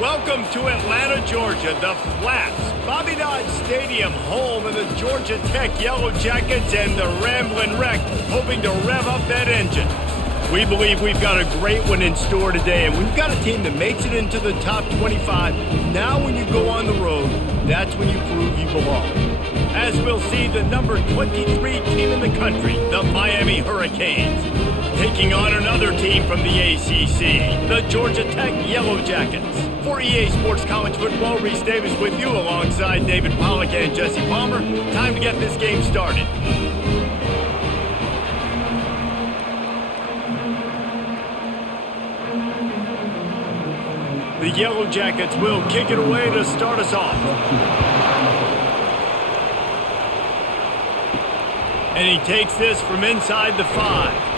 Welcome to Atlanta, Georgia, the Flats, Bobby Dodd Stadium, home of the Georgia Tech Yellow Jackets and the Ramblin' Wreck, hoping to rev up that engine. We believe we've got a great one in store today, and we've got a team that makes it into the top 25. Now when you go on the road, that's when you prove you belong. As we'll see, the number 23 team in the country, the Miami Hurricanes, taking on another team from the ACC, the Georgia Tech Yellow Jackets. For EA Sports College Football, Reese Davis with you alongside David Pollack and Jesse Palmer. Time to get this game started. The Yellow Jackets will kick it away to start us off. And he takes this from inside the 5.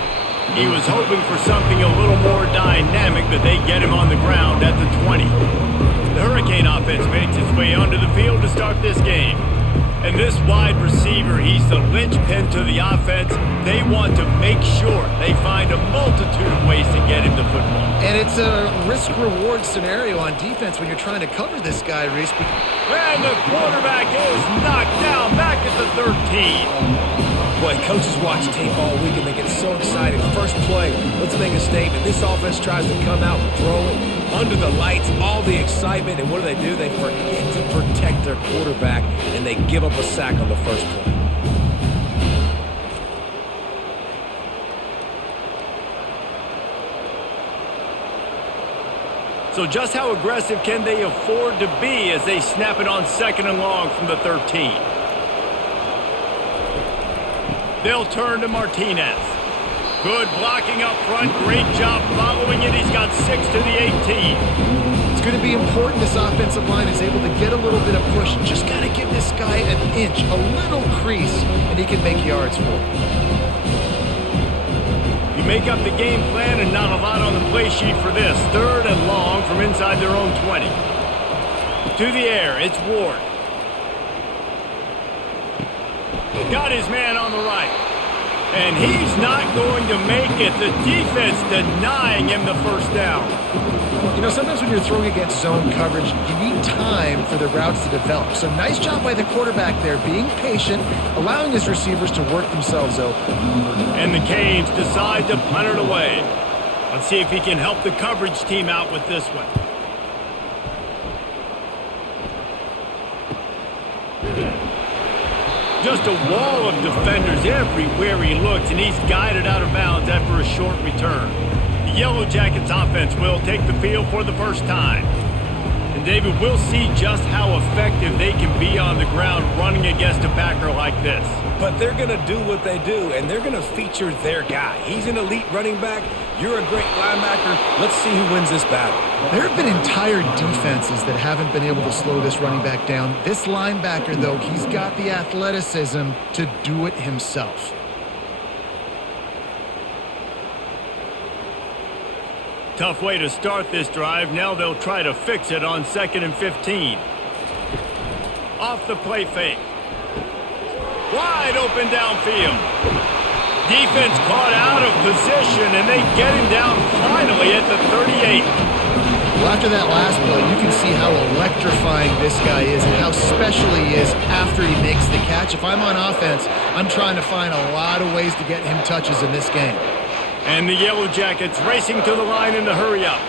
He was hoping for something a little more dynamic, but they get him on the ground at the 20. The Hurricane offense makes its way onto the field to start this game. And this wide receiver, he's the linchpin to the offense. They want to make sure they find a multitude of ways to get him the football. And it's a risk-reward scenario on defense when you're trying to cover this guy, Reese. And the quarterback is knocked down back at the 13. Boy, coaches watch tape all week and they get so excited. First play, let's make a statement. This offense tries to come out and throw it under the lights, all the excitement, and what do? They forget to protect their quarterback, and they give up a sack on the first play. So just how aggressive can they afford to be as they snap it on 2nd and long from the 13? They'll turn to Martinez. Good blocking up front. Great job following it. He's got 6 to the 18. It's going to be important this offensive line is able to get a little bit of push. Just got to give this guy an inch, a little crease, and he can make yards for it. You make up the game plan and not a lot on the play sheet for this. 3rd and long from inside their own 20. To the air, it's Ward. Got his man on the right. And he's not going to make it. The defense denying him the first down. You know, sometimes when you're throwing against zone coverage, you need time for the routes to develop. So nice job by the quarterback there, being patient, allowing his receivers to work themselves open. And the Canes decide to punt it away. Let's see if he can help the coverage team out with this one. Just a wall of defenders everywhere he looks, and he's guided out of bounds after a short return. The Yellow Jackets offense will take the field for the first time. And David, we'll see just how effective they can be on the ground running against a backer like this. But they're going to do what they do, and they're going to feature their guy. He's an elite running back. You're a great linebacker. Let's see who wins this battle. There have been entire defenses that haven't been able to slow this running back down. This linebacker, though, he's got the athleticism to do it himself. Tough way to start this drive. Now they'll try to fix it on 2nd and 15. Off the play fake. Wide open downfield. Defense caught out of position, and they get him down finally at the 38. Well, after that last play, you can see how electrifying this guy is and how special he is after he makes the catch. If I'm on offense, I'm trying to find a lot of ways to get him touches in this game. And the Yellow Jackets racing to the line in the hurry-up.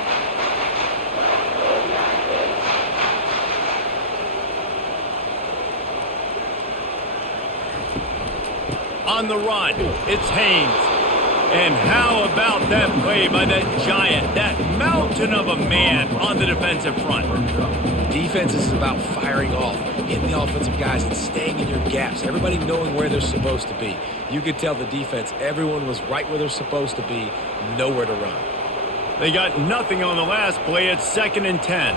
On the run, it's Haynes. And how about that play by that giant, that mountain of a man on the defensive front? Defense is about firing off, hitting the offensive guys and staying in your gaps. Everybody knowing where they're supposed to be. You could tell the defense, everyone was right where they're supposed to be, nowhere to run. They got nothing on the last play. It's 2nd and 10.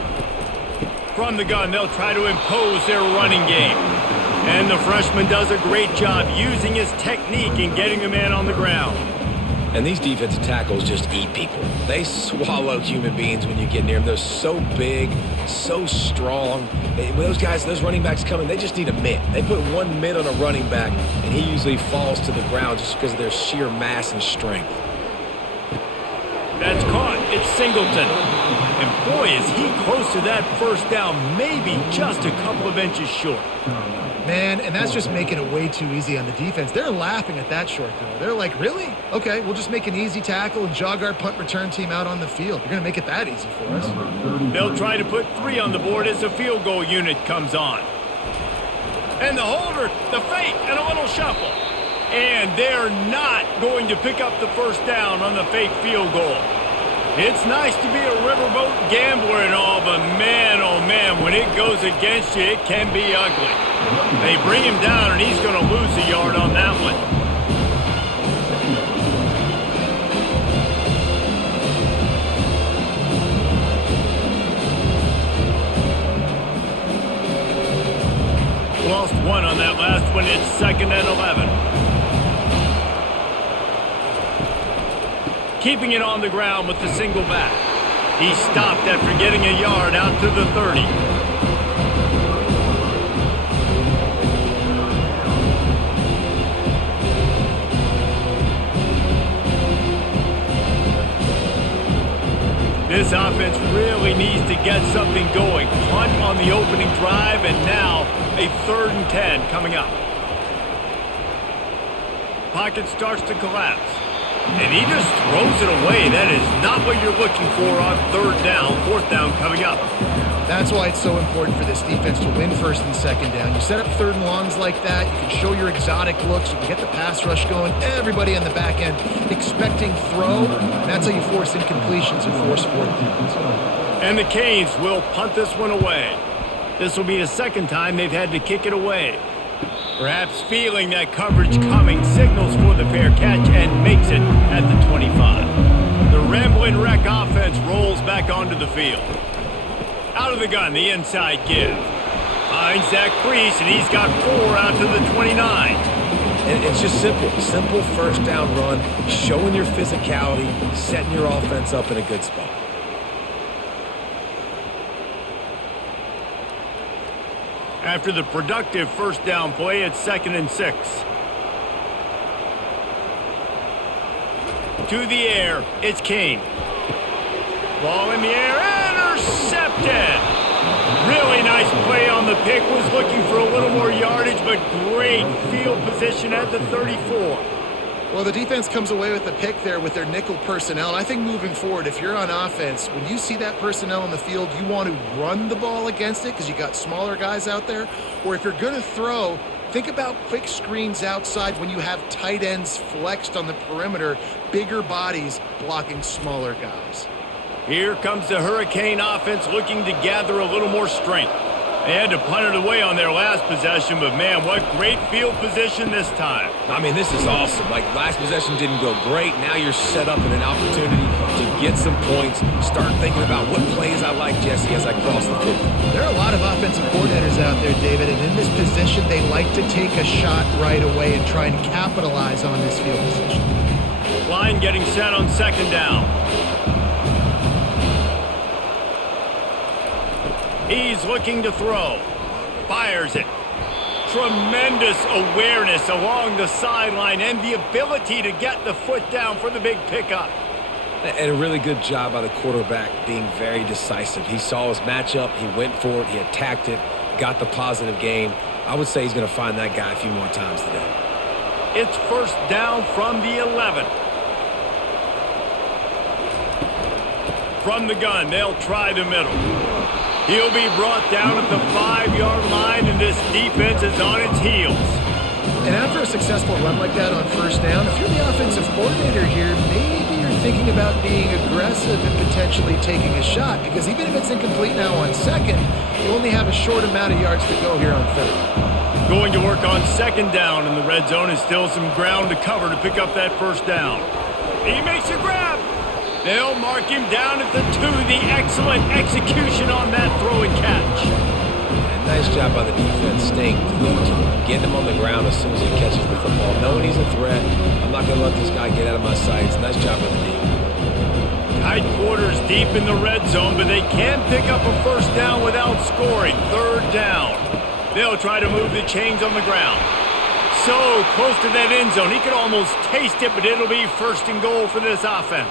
From the gun, they'll try to impose their running game. And the freshman does a great job using his technique and getting the man on the ground. And these defensive tackles just eat people. They swallow human beings when you get near them. They're so big, so strong. When those guys, those running backs come in, they just need a mitt. They put one mitt on a running back, and he usually falls to the ground just because of their sheer mass and strength. That's caught. It's Singleton. And boy, is he close to that first down, maybe just a couple of inches short. Man, and that's just making it way too easy on the defense. They're laughing at that short throw. They're like, really? Okay, we'll just make an easy tackle and jog our punt return team out on the field. You're going to make it that easy for us. They'll try to put 3 on the board as the field goal unit comes on. And the holder, the fake, and a little shuffle. And they're not going to pick up the first down on the fake field goal. It's nice to be a riverboat gambler and all, but man, oh man, when it goes against you, it can be ugly. They bring him down, and he's going to lose a yard on that one. Lost 1 on that last one. It's 2nd and 11. Keeping it on the ground with the single back. He stopped after getting a yard out to the 30. This offense really needs to get something going. Punt on the opening drive, and now a 3rd and 10 coming up. Pocket starts to collapse. And he just throws it away. That is not what you're looking for on 3rd down, 4th down coming up. That's why it's so important for this defense to win 1st and 2nd down. You set up 3rd and longs like that. You can show your exotic looks. You can get the pass rush going. Everybody on the back end expecting throw. And that's how you force incompletions and force 4th downs. And the Canes will punt this one away. This will be the 2nd time they've had to kick it away. Perhaps feeling that coverage coming, signals for the fair catch and makes it at the 25. The Ramblin' Wreck offense rolls back onto the field. Out of the gun, the inside give. Finds that crease, and he's got 4 out to the 29. And it's just simple 1st down run, showing your physicality, setting your offense up in a good spot. After the productive 1st down play, it's 2nd and 6. To the air, it's Kane. Ball in the air, intercepted! Really nice play on the pick, was looking for a little more yardage, but great field position at the 34. Well, the defense comes away with the pick there with their nickel personnel. And I think moving forward, if you're on offense, when you see that personnel on the field, you want to run the ball against it because you got smaller guys out there. Or if you're going to throw, think about quick screens outside when you have tight ends flexed on the perimeter, bigger bodies blocking smaller guys. Here comes the Hurricane offense looking to gather a little more strength. They had to punt it away on their last possession, but man, what great field position this time. I mean, this is awesome. Like, last possession didn't go great. Now you're set up in an opportunity to get some points. Start thinking about what plays I like, Jesse, as I cross the 50. There are a lot of offensive coordinators out there, David, and in this position, they like to take a shot right away and try and capitalize on this field position. Line getting set on 2nd down. He's looking to throw. Fires it. Tremendous awareness along the sideline and the ability to get the foot down for the big pickup. And a really good job by the quarterback being very decisive. He saw his matchup. He went for it. He attacked it. Got the positive gain. I would say he's going to find that guy a few more times today. It's 1st down from the 11. From the gun, they'll try the middle. He'll be brought down at the 5-yard line, and this defense is on its heels. And after a successful run like that on 1st down, if you're the offensive coordinator here, maybe you're thinking about being aggressive and potentially taking a shot, because even if it's incomplete now on 2nd, you only have a short amount of yards to go here on 3rd. Going to work on 2nd down, and the red zone is still some ground to cover to pick up that 1st down. He makes a grab. They'll mark him down at the 2. The excellent execution on that throw and catch. And nice job by the defense staying glued to him, getting him on the ground as soon as he catches the football, knowing he's a threat. I'm not going to let this guy get out of my sights. Nice job by the D. Tight quarters deep in the red zone, but they can pick up a 1st down without scoring. 3rd down. They'll try to move the chains on the ground. So close to that end zone. He could almost taste it, but it'll be 1st and goal for this offense.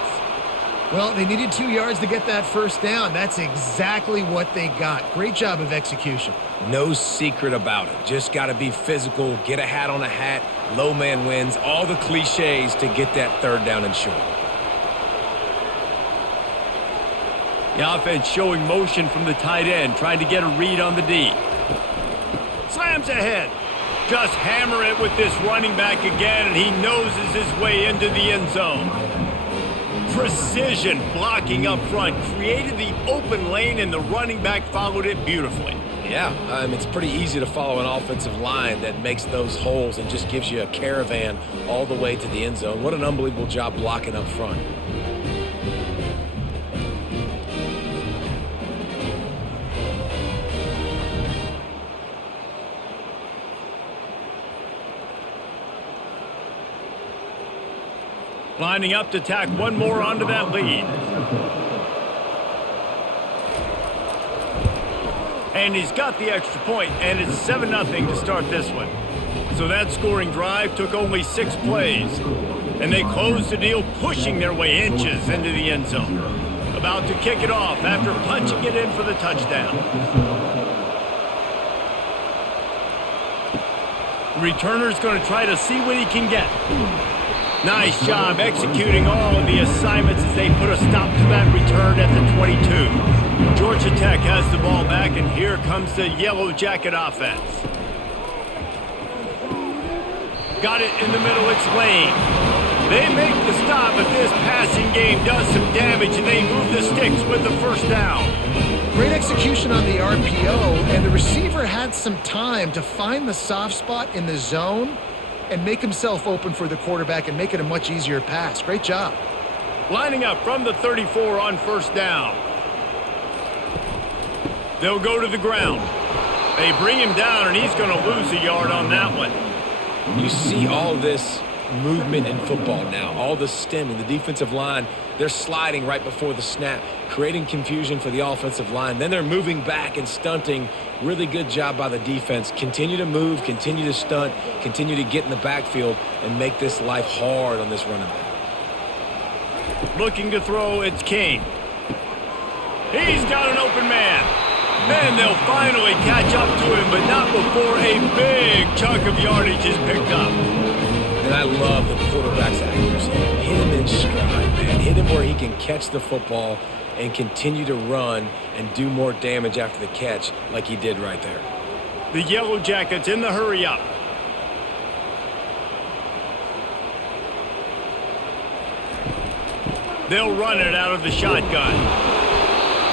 Well, they needed 2 yards to get that first down. That's exactly what they got. Great job of execution. No secret about it. Just got to be physical, get a hat on a hat, low man wins, all the cliches to get that third down and short. The offense showing motion from the tight end, trying to get a read on the D. Slams ahead. Just hammer it with this running back again, and he noses his way into the end zone. Precision blocking up front, created the open lane, and the running back followed it beautifully. Yeah, it's pretty easy to follow an offensive line that makes those holes and just gives you a caravan all the way to the end zone. What an unbelievable job blocking up front. Lining up to tack one more onto that lead. And he's got the extra point, and it's 7-0 to start this one. So that scoring drive took only 6 plays. And they closed the deal, pushing their way inches into the end zone. About to kick it off after punching it in for the touchdown. The returner's going to try to see what he can get. Nice job executing all of the assignments as they put a stop to that return at the 22. Georgia Tech has the ball back, and here comes the Yellow Jacket offense. Got it in the middle, it's Lane. They make the stop, but this passing game does some damage, and they move the sticks with the first down. Great execution on the RPO, and the receiver had some time to find the soft spot in the zone and make himself open for the quarterback and make it a much easier pass. Great job. Lining up from the 34 on first down. They'll go to the ground. They bring him down, and he's going to lose a yard on that one. You see all this movement in football now, all the stemming, the defensive line, they're sliding right before the snap, creating confusion for the offensive line. Then they're moving back and stunting. Really good job by the defense. Continue to move, continue to stunt, continue to get in the backfield and make this life hard on this running back. Looking to throw, it's King. He's got an open man. Then they'll finally catch up to him, but not before a big chunk of yardage is picked up. And I love the quarterback's accuracy. Hit him in stride, man. Hit him where he can catch the football and continue to run and do more damage after the catch like he did right there. The Yellow Jackets in the hurry up. They'll run it out of the shotgun.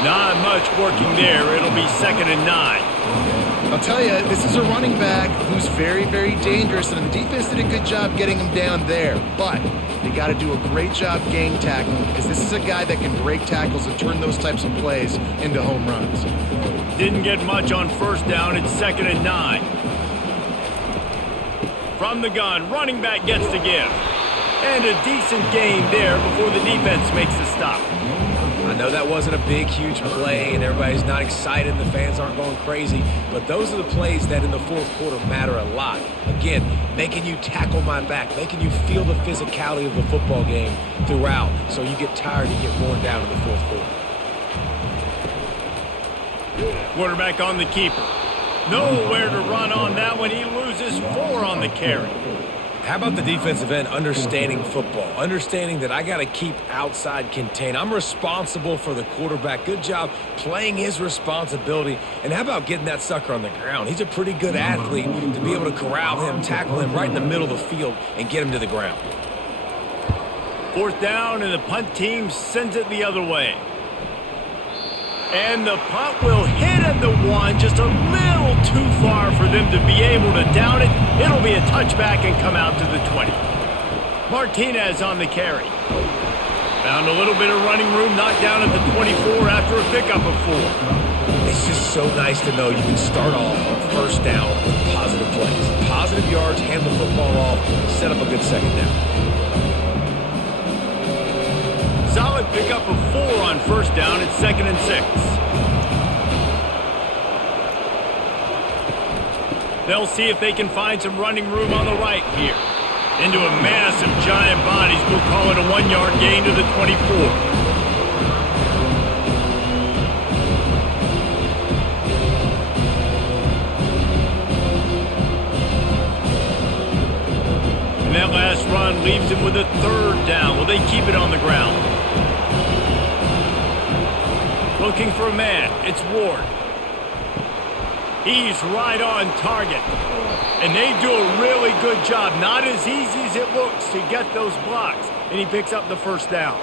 Not much working there. It'll be 2nd and 9. I'll tell you, this is a running back who's very, very dangerous, and the defense did a good job getting him down there. But they got to do a great job gang tackling, because this is a guy that can break tackles and turn those types of plays into home runs. Didn't get much on first down. It's 2nd and 9. From the gun, running back gets the give. And a decent gain there before the defense makes the stop. I know that wasn't a big, huge play, and everybody's not excited, and the fans aren't going crazy, but those are the plays that in the fourth quarter matter a lot. Again, making you tackle my back, making you feel the physicality of the football game throughout, so you get tired, you get worn down in the fourth quarter. Quarterback on the keeper. Nowhere to run on that one. He loses 4 on the carry. How about the defensive end understanding football, understanding that I got to keep outside contained. I'm responsible for the quarterback. Good job playing his responsibility. And how about getting that sucker on the ground? He's a pretty good athlete to be able to corral him, tackle him right in the middle of the field and get him to the ground. 4th down, and the punt team sends it the other way. And the punt will hit at the 1, just a little too far for them to be able to down it. It'll be a touchback and come out to the 20. Martinez on the carry. Found a little bit of running room, knocked down at the 24 after a pickup of 4. It's just so nice to know you can start off on first down with positive plays. Positive yards, hand the football off, set up a good second down. Solid pickup of 4 on first down. It's 2nd and 6. They'll see if they can find some running room on the right here. Into a massive giant bodies. We'll call it a 1-yard gain to the 24. situation with a third down. Will they keep it on the ground? Looking for a man. It's Ward. He's right on target. And they do a really good job. Not as easy as it looks to get those blocks. And he picks up the first down.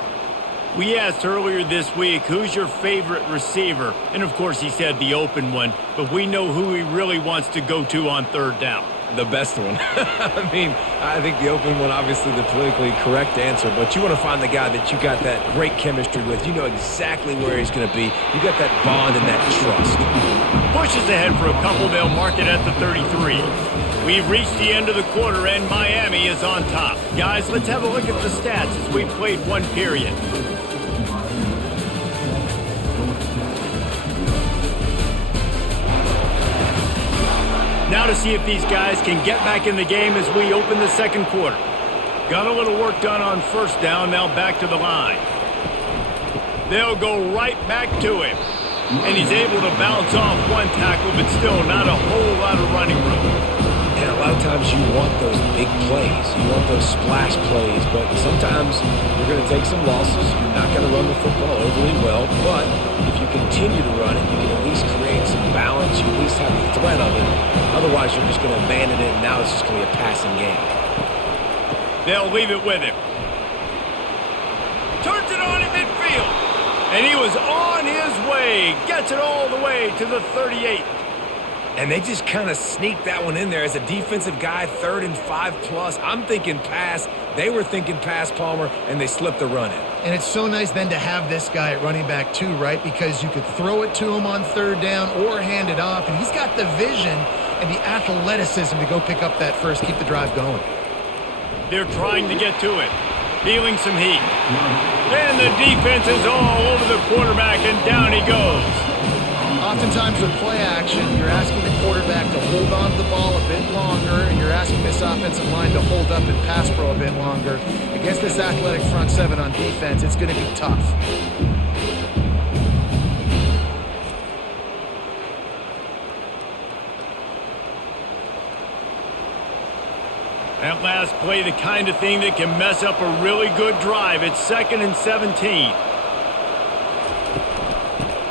We asked earlier this week, who's your favorite receiver? And of course he said the open one, but we know who he really wants to go to on third down. The best one. I mean, I think the open one, obviously the politically correct answer, but you want to find the guy that you got that great chemistry with. You know exactly where he's going to be. You got that bond and that trust. Pushes ahead for a couple. They'll mark it at the 33. We've reached the end of the quarter, and Miami is on top. Guys, let's have a look at the stats as we've played one period. Now to see if these guys can get back in the game as we open the second quarter. Got a little work done on first down, now back to the line. They'll go right back to him. And he's able to bounce off one tackle, but still not a whole lot of running room. And a lot of times you want those big plays. You want those splash plays, but sometimes you're going to take some losses. You're not going to run the football overly well, but if you continue to run it, you can at least create some balance. You at least have the threat of it. Otherwise, you're just going to abandon it, and now it's just going to be a passing game. They'll leave it with him. Turns it on in midfield. And he was on his way. Gets it all the way to the 38. And they just kind of sneaked that one in there as a defensive guy, 3rd and 5+. I'm thinking pass. They were thinking pass, Palmer, and they slipped the run in. And it's so nice then to have this guy at running back too, right? Because you could throw it to him on third down or hand it off. And he's got the vision and the athleticism to go pick up that first, keep the drive going. They're trying to get to it. Feeling some heat. And the defense is all over the quarterback, and down he goes. Oftentimes with play action, you're asking the quarterback to hold on to the ball a bit longer, and you're asking this offensive line to hold up and pass pro a bit longer. Against this athletic front seven on defense, it's going to be tough. That last play, the kind of thing that can mess up a really good drive. It's 2nd and 17.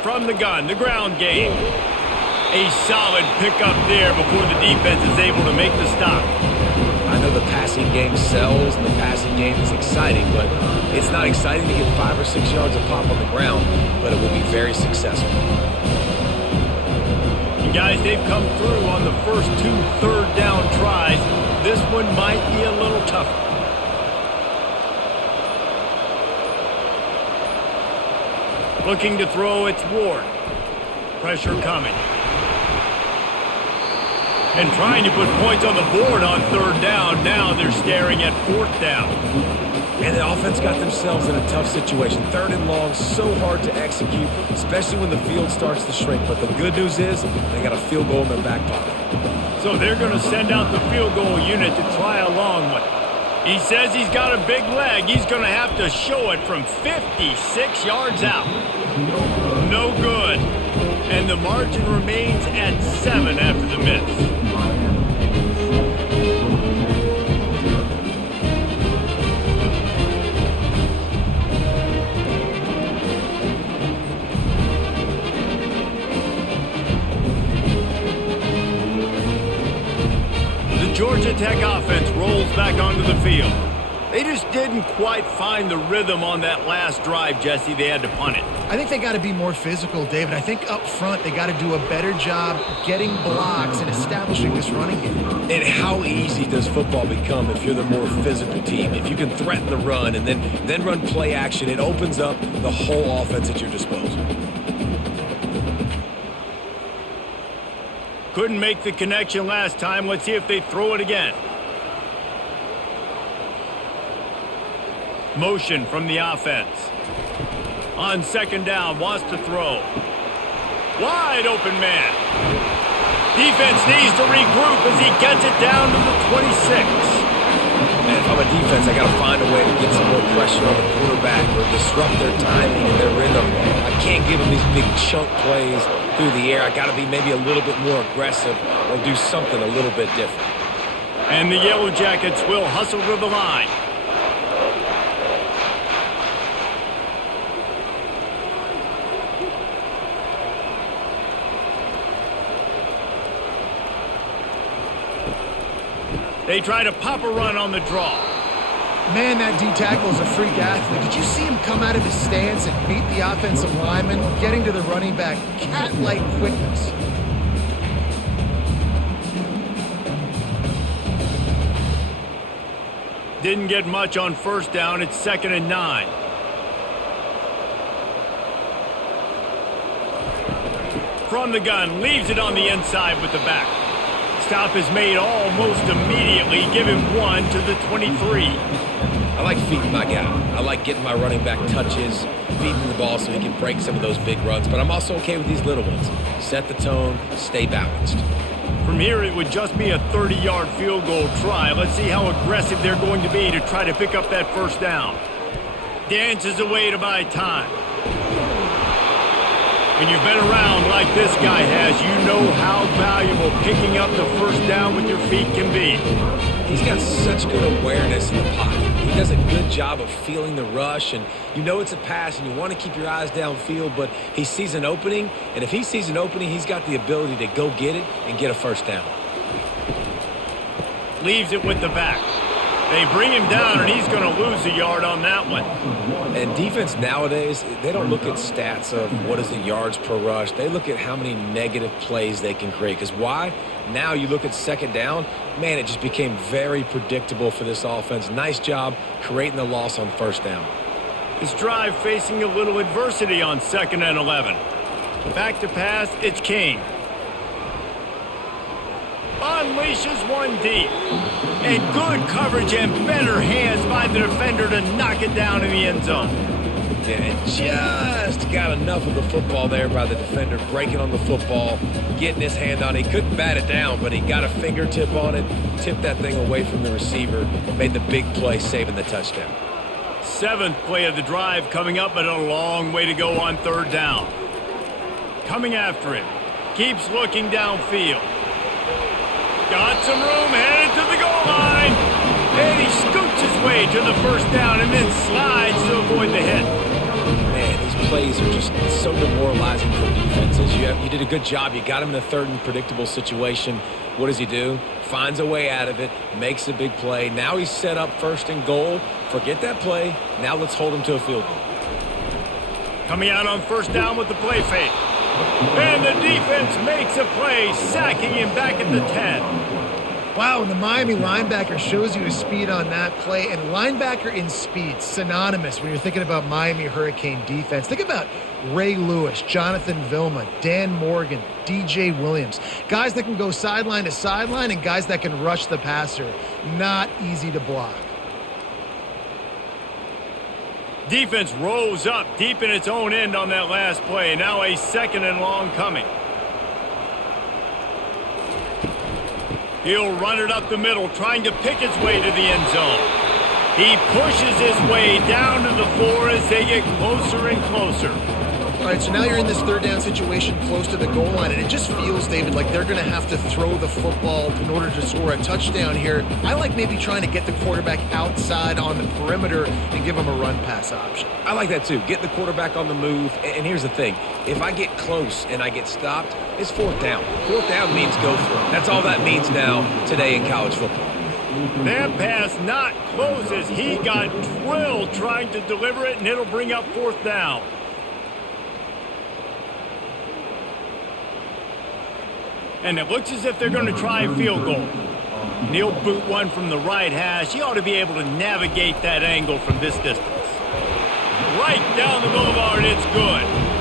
From the gun, the ground game. A solid pickup there before the defense is able to make the stop. I know the passing game sells and the passing game is exciting, but it's not exciting to get 5 or 6 yards of pop on the ground, but it will be very successful. And guys, they've come through on the first 2 third down tries. This one might be a little tougher. Looking to throw, it's Ward. Pressure coming. And trying to put points on the board on third down. Now they're staring at 4th down. And the offense got themselves in a tough situation. 3rd and long, so hard to execute, especially when the field starts to shrink. But the good news is they got a field goal in their back pocket. So they're going to send out the field goal unit to try a long one. He says he's got a big leg. He's going to have to show it from 56 yards out. No good. And the margin remains at 7 after the miss. Georgia Tech offense rolls back onto the field. They just didn't quite find the rhythm on that last drive, Jesse. They had to punt it. I think they got to be more physical, David. I think up front they got to do a better job getting blocks and establishing this running game. And how easy does football become if you're the more physical team? If you can threaten the run and then run play action, it opens up the whole offense at your disposal. Couldn't make the connection last time. Let's see if they throw it again. Motion from the offense. On 2nd down, wants to throw. Wide open man. Defense needs to regroup as he gets it down to the 26. And if I'm a defense, I got to find a way to get some more pressure on the quarterback or disrupt their timing and their rhythm. I can't give them these big chunk plays through the air. I got to be maybe a little bit more aggressive or do something a little bit different. And the Yellow Jackets will hustle to the line. They try to pop a run on the draw. Man, that D-tackle is a freak athlete. Did you see him come out of his stance and beat the offensive lineman, getting to the running back? Cat-like quickness. Didn't get much on first down. It's 2nd and 9. From the gun, leaves it on the inside with the back. Stop is made almost immediately. Give him 1 to the 23. I like feeding my guy. I like getting my running back touches, feeding the ball so he can break some of those big runs. But I'm also okay with these little ones. Set the tone, stay balanced. From here, it would just be a 30-yard field goal try. Let's see how aggressive they're going to be to try to pick up that first down. Dances away to buy time. When you've been around like this guy has, you know how valuable picking up the first down with your feet can be. He's got such good awareness in the pocket. He does a good job of feeling the rush, and you know it's a pass, and you want to keep your eyes downfield, but he sees an opening, and if he sees an opening, he's got the ability to go get it and get a first down. Leaves it with the back. They bring him down, and he's going to lose a yard on that one. And defense nowadays, they don't look at stats of what is the yards per rush. They look at how many negative plays they can create. Because why? Now you look at second down, man, it just became very predictable for this offense. Nice job creating the loss on first down. This drive facing a little adversity on 2nd and 11. Back to pass, it's King. Unleashes one deep. And good coverage and better hands by the defender to knock it down in the end zone. Yeah, and just got enough of the football there by the defender, breaking on the football, getting his hand on it. He couldn't bat it down, but he got a fingertip on it, tipped that thing away from the receiver, made the big play, saving the touchdown. 7th play of the drive coming up, but a long way to go on 3rd down. Coming after him. Keeps looking downfield. Got some room, headed to the goal line. And he scoots his way to the first down and then slides to avoid the hit. Man, these plays are just so demoralizing for defenses. You did a good job. You got him in a 3rd and predictable situation. What does he do? Finds a way out of it, makes a big play. Now he's set up 1st and goal. Forget that play. Now let's hold him to a field goal. Coming out on 1st down with the play fake. And the defense makes a play, sacking him back at the 10. Wow, and the Miami linebacker shows you his speed on that play. And linebacker in speed, synonymous when you're thinking about Miami Hurricane defense. Think about Ray Lewis, Jonathan Vilma, Dan Morgan, DJ Williams. Guys that can go sideline to sideline and guys that can rush the passer. Not easy to block. Defense rose up deep in its own end on that last play. Now a 2nd and long coming. He'll run it up the middle, trying to pick his way to the end zone. He pushes his way down to the 4 as they get closer and closer. All right, so now you're in this 3rd down situation close to the goal line, and it just feels, David, like they're going to have to throw the football in order to score a touchdown here. I like maybe trying to get the quarterback outside on the perimeter and give him a run-pass option. I like that too. Get the quarterback on the move. And here's the thing. If I get close and I get stopped, it's 4th down. 4th down means go for it. That's all that means now today in college football. That pass not close as he got drilled trying to deliver it, and it'll bring up 4th down. And it looks as if they're going to try a field goal. And he'll boot one from the right hash. He ought to be able to navigate that angle from this distance. Right down the boulevard, it's good.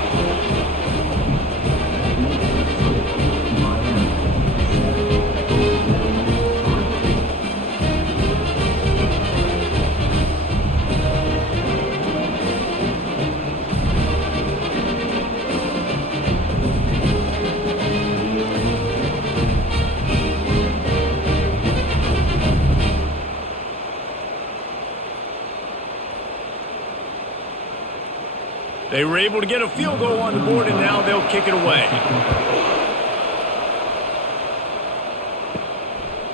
They were able to get a field goal on the board, and now they'll kick it away.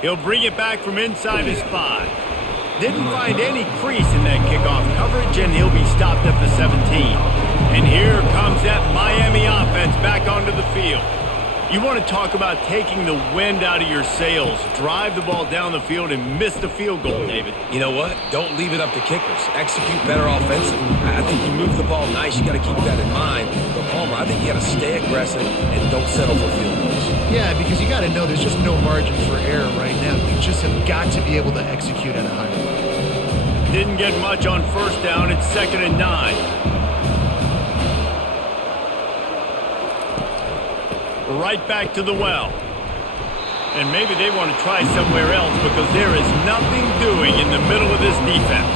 He'll bring it back from inside his 5. Didn't find any crease in that kickoff coverage, and he'll be stopped at the 17. And here comes that Miami offense back onto the field. You want to talk about taking the wind out of your sails. Drive the ball down the field and miss the field goal, David. You know what? Don't leave it up to kickers. Execute better offensively. I think you move the ball nice. You got to keep that in mind. But Palmer, I think you got to stay aggressive and don't settle for field goals. Yeah, because you got to know there's just no margin for error right now. You just have got to be able to execute at a higher level. Didn't get much on first down. It's 2nd and 9. Right back to the well. And maybe they want to try somewhere else because there is nothing doing in the middle of this defense.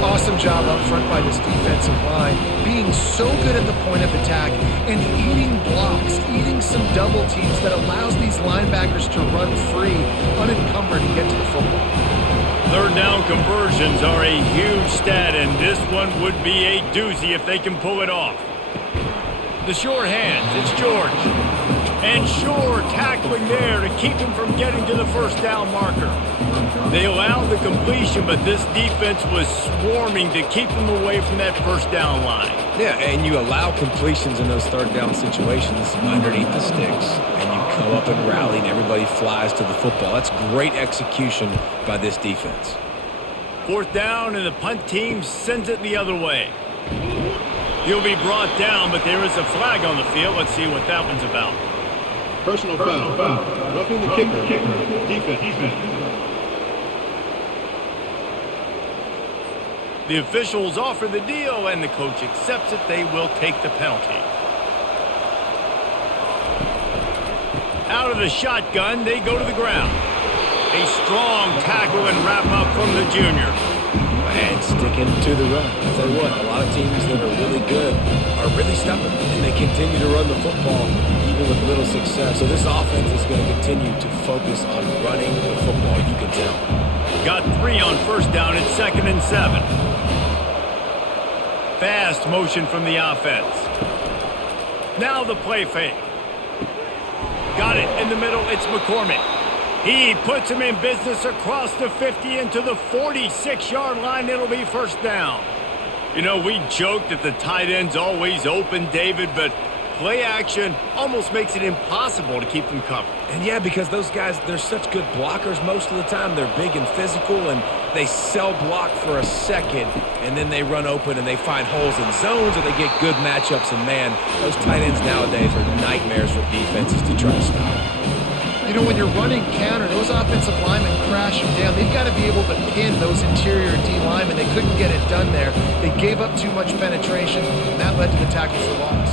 Awesome job up front by this defensive line, being so good at the point of attack and eating blocks, eating some double teams that allows these linebackers to run free, unencumbered, and get to the football. Third down conversions are a huge stat, and this one would be a doozy if they can pull it off. The short hands, it's George. And Shore tackling there to keep him from getting to the first down marker. They allowed the completion, but this defense was swarming to keep them away from that first down line. Yeah, and you allow completions in those third down situations underneath the sticks, and you come up and rally, and everybody flies to the football. That's great execution by this defense. Fourth down, and the punt team sends it the other way. He'll be brought down, but there is a flag on the field. Let's see what that one's about. Personal foul. Roughing the kicker. Defense. The officials offer the deal, and the coach accepts it. They will take the penalty. Out of the shotgun, they go to the ground. A strong tackle and wrap up from the junior. And sticking to the run. I'll tell you what, a lot of teams that are really good are really stubborn, and they continue to run the football even with little success. So this offense is going to continue to focus on running the football, you can tell. Got 3 on first down. It's 2nd and 7. Fast motion from the offense. Now the play fake. Got it in the middle. It's McCormick. He puts him in business across the 50 into the 46-yard line. It'll be first down. You know, we joke that the tight end's always open, David, but play action almost makes it impossible to keep them covered. And yeah, because those guys, they're such good blockers most of the time. They're big and physical, and they sell block for a second, and then they run open and they find holes in zones, or they get good matchups. And man, those tight ends nowadays are nightmares for defenses to try to stop. You know, when you're running counter, those offensive linemen crash them down. They've got to be able to pin those interior D linemen. They couldn't get it done there. They gave up too much penetration, and that led to the tackle for loss.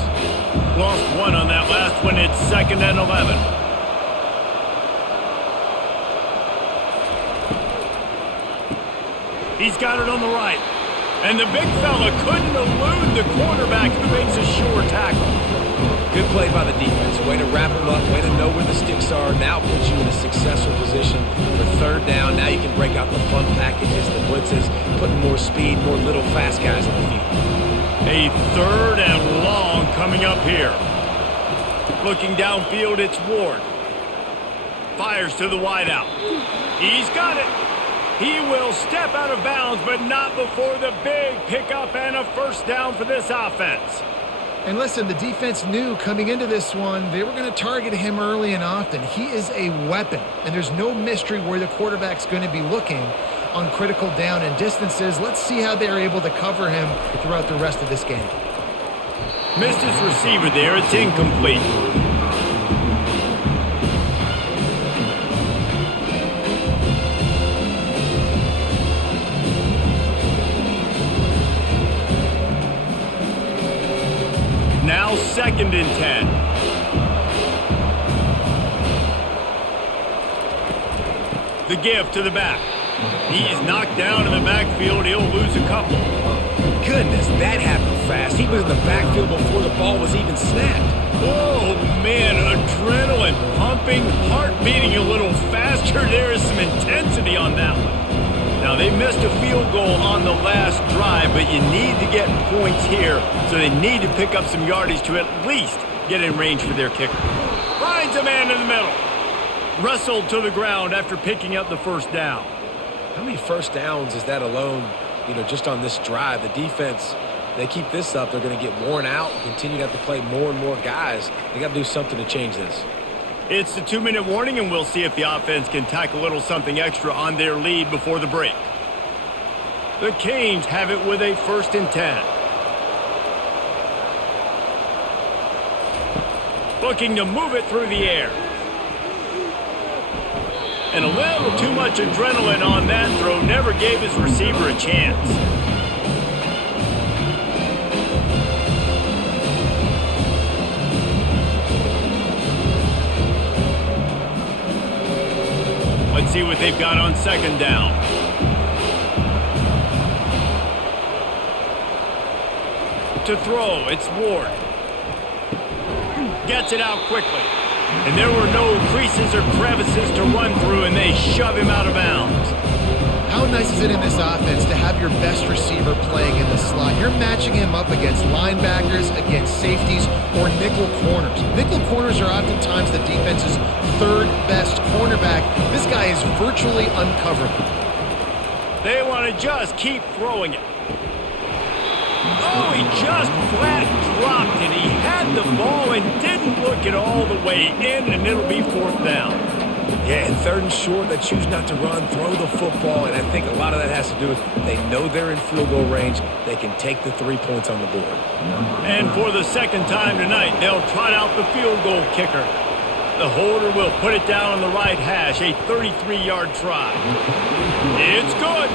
Lost 1 on that last one. It's 2nd and 11. He's got it on the right. And the big fella couldn't elude the quarterback who makes a sure tackle. Good play by the defense. Way to wrap them up. Way to know where the sticks are. Now puts you in a successful position for third down. Now you can break out the fun packages, the blitzes, putting more speed, more little fast guys on the field. A 3rd and long coming up here. Looking downfield, it's Ward. Fires to the wideout. He's got it. He will step out of bounds, but not before the big pickup and a first down for this offense. And listen, the defense knew coming into this one, they were going to target him early and often. He is a weapon, and there's no mystery where the quarterback's going to be looking on critical down and distances. Let's see how they're able to cover him throughout the rest of this game. Missed his receiver there. It's incomplete. Now 2nd and 10. The give to the back. He's knocked down in the backfield. He'll lose a couple. Goodness, that happened fast. He was in the backfield before the ball was even snapped. Oh, man, adrenaline pumping, heart beating a little faster. There is some intensity on that one. Now, they missed a field goal on the last drive, but you need to get points here, so they need to pick up some yardage to at least get in range for their kicker. Finds a man in the middle. Wrestled to the ground after picking up the first down. How many first downs is that alone, just on this drive? The defense They keep this up, they're going to get worn out, continue to have to play more and more guys. They got to do something to change this. It's the 2-minute warning, and we'll see if the offense can tack a little something extra on their lead before the break. The Canes have it with a 1st and 10. Looking to move it through the air. And a little too much adrenaline on that throw never gave his receiver a chance. Let's see what they've got on 2nd down. To throw, it's Ward. Gets it out quickly. And there were no creases or crevices to run through, and they shove him out of bounds. How nice is it in this offense to have your best receiver playing in the slot? You're matching him up against linebackers, against safeties, or nickel corners. Nickel corners are oftentimes the defense's 3rd best cornerback. This guy is virtually uncoverable. They want to just keep throwing it. Oh, he just flat dropped it. He had the ball and didn't look it all the way in, and it'll be 4th down. Yeah, and 3rd and short, they choose not to run, throw the football, and I think a lot of that has to do with they know they're in field goal range. They can take the 3 points on the board. And for the 2nd time tonight, they'll trot out the field goal kicker. The holder will put it down on the right hash, a 33-yard try. It's good.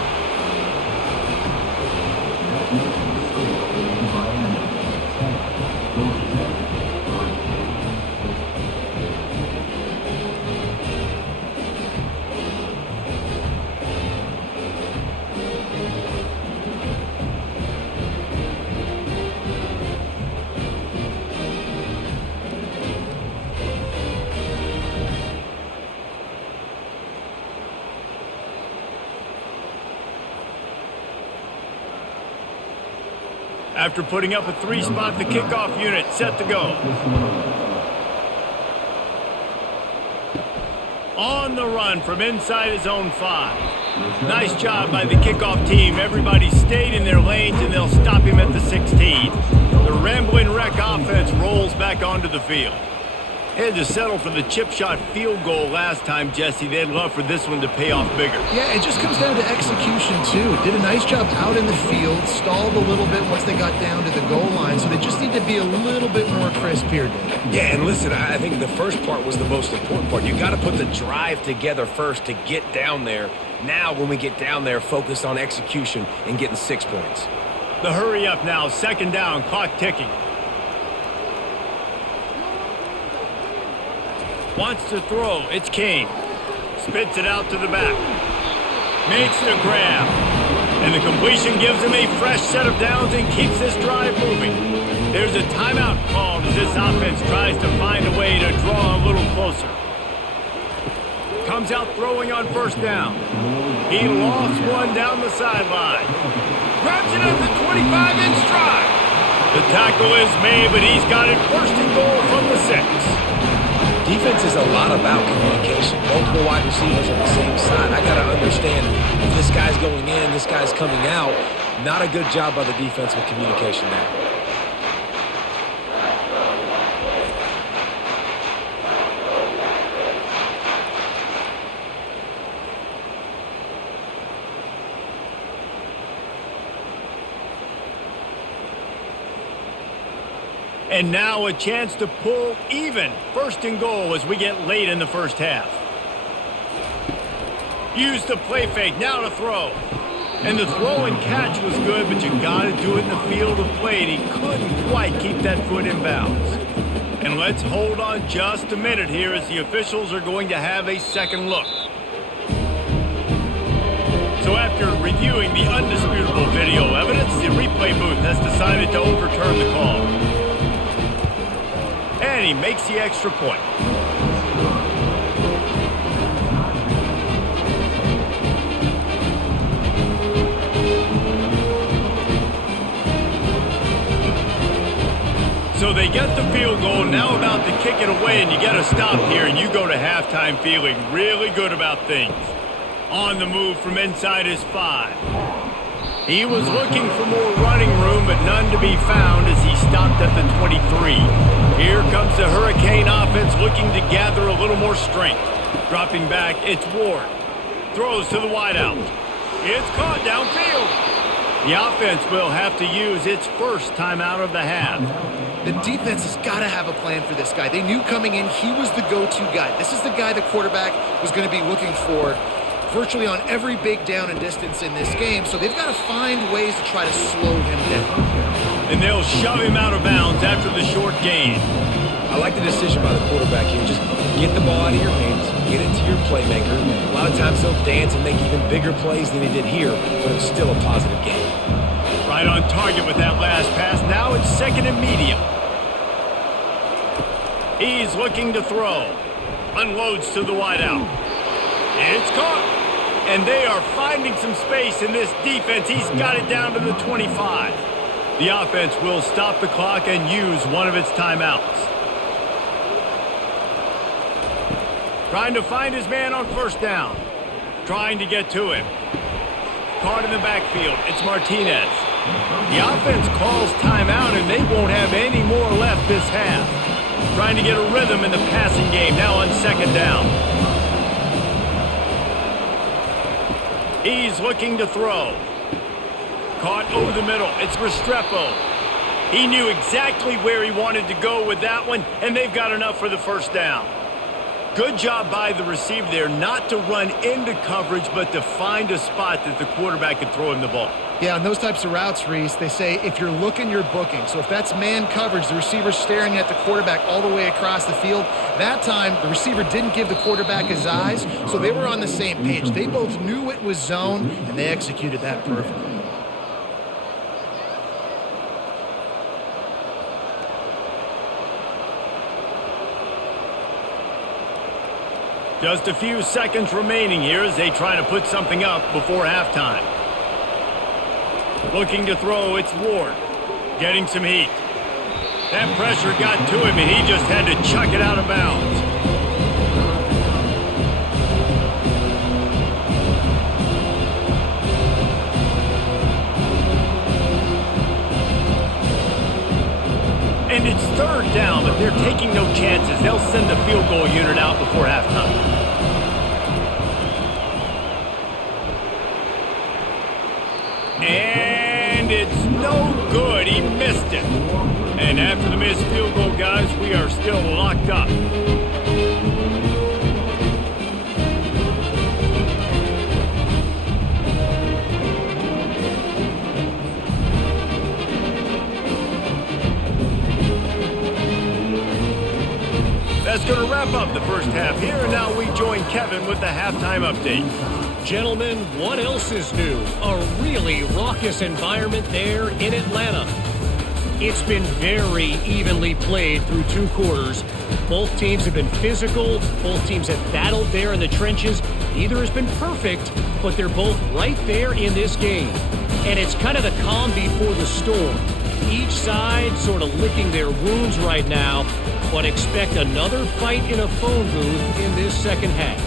After putting up a 3-spot, the kickoff unit set to go. On the run from inside his own 5. Nice job by the kickoff team. Everybody stayed in their lanes, and they'll stop him at the 16. The Ramblin' Wreck offense rolls back onto the field. They had to settle for the chip shot field goal last time, Jesse. They'd love for this one to pay off bigger. Yeah, it just comes down to execution, too. Did a nice job out in the field, stalled a little bit once they got down to the goal line, so they just need to be a little bit more crisp here, Dave. Yeah, and listen, I think the first part was the most important part. You got to put the drive together first to get down there. Now, when we get down there, focus on execution and getting 6 points. The hurry up now, 2nd down, clock ticking. Wants to throw, it's Kane. Spits it out to the back. Makes the grab. And the completion gives him a fresh set of downs and keeps this drive moving. There's a timeout called as this offense tries to find a way to draw a little closer. Comes out throwing on 1st down. He lost one down the sideline. Grabs it at the 25 in stride. The tackle is made, but he's got it 1st and goal from the 6. Defense is a lot about communication. Multiple wide receivers on the same side. I got to understand if this guy's going in, this guy's coming out. Not a good job by the defense with communication there. And now a chance to pull even. 1st and goal as we get late in the 1st half. Use the play fake, now to throw. And the throw and catch was good, but you got to do it in the field of play, and he couldn't quite keep that foot in bounds. And let's hold on just a minute here as the officials are going to have a 2nd look. So after reviewing the undisputable video evidence, the replay booth has decided to overturn the call. And he makes the extra point. So they get the field goal, now about to kick it away, and you get a stop here, and you go to halftime feeling really good about things. On the move from inside his 5. He was looking for more running room, but none to be found as he stopped at the 23. Here comes the Hurricane offense looking to gather a little more strength. Dropping back, it's Ward. Throws to the wideout. It's caught downfield. The offense will have to use its first timeout of the half. The defense has got to have a plan for this guy. They knew coming in he was the go-to guy. This is the guy the quarterback was going to be looking for virtually on every big down and distance in this game, so they've got to find ways to try to slow him down. And they'll shove him out of bounds after the short gain. I like the decision by the quarterback here. Just get the ball out of your hands, get it to your playmaker. A lot of times he'll dance and make even bigger plays than he did here, but it's still a positive game. Right on target with that last pass. Now it's second and medium. He's looking to throw. Unloads to the wideout. It's caught. And they are finding some space in this defense. He's got it down to the 25. The offense will stop the clock and use one of its timeouts. Trying to find his man on first down. Trying to get to him. Caught in the backfield. It's Martinez. The offense calls timeout, and they won't have any more left this half. Trying to get a rhythm in the passing game, now on second down. He's looking to throw. Caught over the middle. It's Restrepo. He knew exactly where he wanted to go with that one, and they've got enough for the first down. Good job by the receiver there not to run into coverage, but to find a spot that the quarterback could throw him the ball. Yeah, on those types of routes, Reese, they say if you're looking, you're booking. So if that's man coverage, the receiver's staring at the quarterback all the way across the field. That time, the receiver didn't give the quarterback his eyes, so they were on the same page. They both knew it was zone, and they executed that perfectly. Just a few seconds remaining here as they try to put something up before halftime. Looking to throw, it's Ward. Getting some heat. That pressure got to him, and he just had to chuck it out of bounds. And it's third down, but they're taking no chances. They'll send the field goal unit out before halftime. And it's no good. He missed it. And after the missed field goal, guys, we are still locked up. That's going to wrap up the first half here, and now we join Kevin with the halftime update. Gentlemen, what else is new? A really raucous environment there in Atlanta. It's been very evenly played through two quarters. Both teams have been physical. Both teams have battled there in the trenches. Neither has been perfect, but they're both right there in this game. And it's kind of the calm before the storm. Each side sort of licking their wounds right now, but expect another fight in a phone booth in this second half.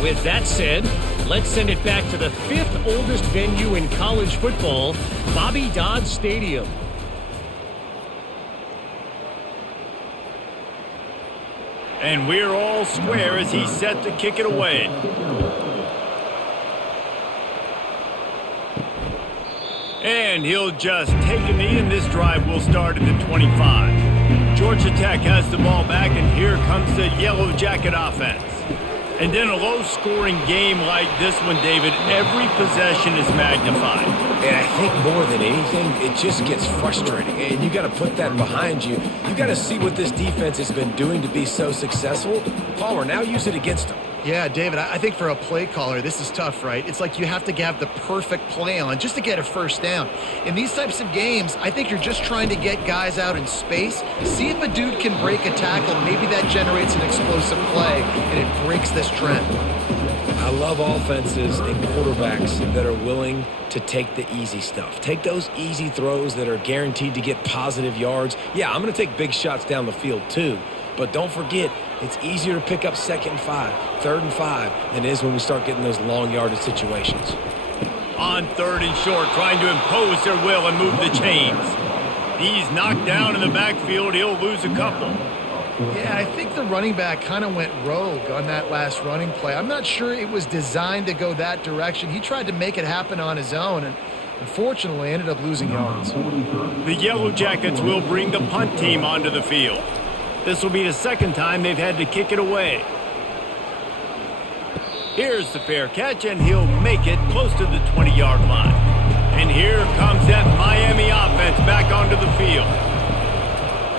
With that said, let's send it back to the fifth oldest venue in college football, Bobby Dodd Stadium. And we're all square as he's set to kick it away. And he'll just take a knee, and this drive will start at the 25. Georgia Tech has the ball back, and here comes the Yellow Jacket offense. And in a low-scoring game like this one, David, every possession is magnified. And I think more than anything, it just gets frustrating. And you got to put that behind you. You got to see what this defense has been doing to be so successful. Palmer, now use it against them. Yeah, David, I think for a play caller, this is tough, right? It's like you have to have the perfect play on just to get a first down. In these types of games, I think you're just trying to get guys out in space, see if a dude can break a tackle. Maybe that generates an explosive play, and it breaks this trend. I love offenses and quarterbacks that are willing to take the easy stuff. Take those easy throws that are guaranteed to get positive yards. Yeah, I'm going to take big shots down the field too. But don't forget, it's easier to pick up 2nd and 5, 3rd and 5 than it is when we start getting those long yardage situations. On third and short, trying to impose their will and move the chains. He's knocked down in the backfield. He'll lose a couple. Yeah, I think the running back kind of went rogue on that last running play. I'm not sure it was designed to go that direction. He tried to make it happen on his own and unfortunately ended up losing yards. The Yellow Jackets will bring the punt team onto the field. This will be the second time they've had to kick it away. Here's the fair catch, and he'll make it close to the 20-yard line. And here comes that Miami offense back onto the field.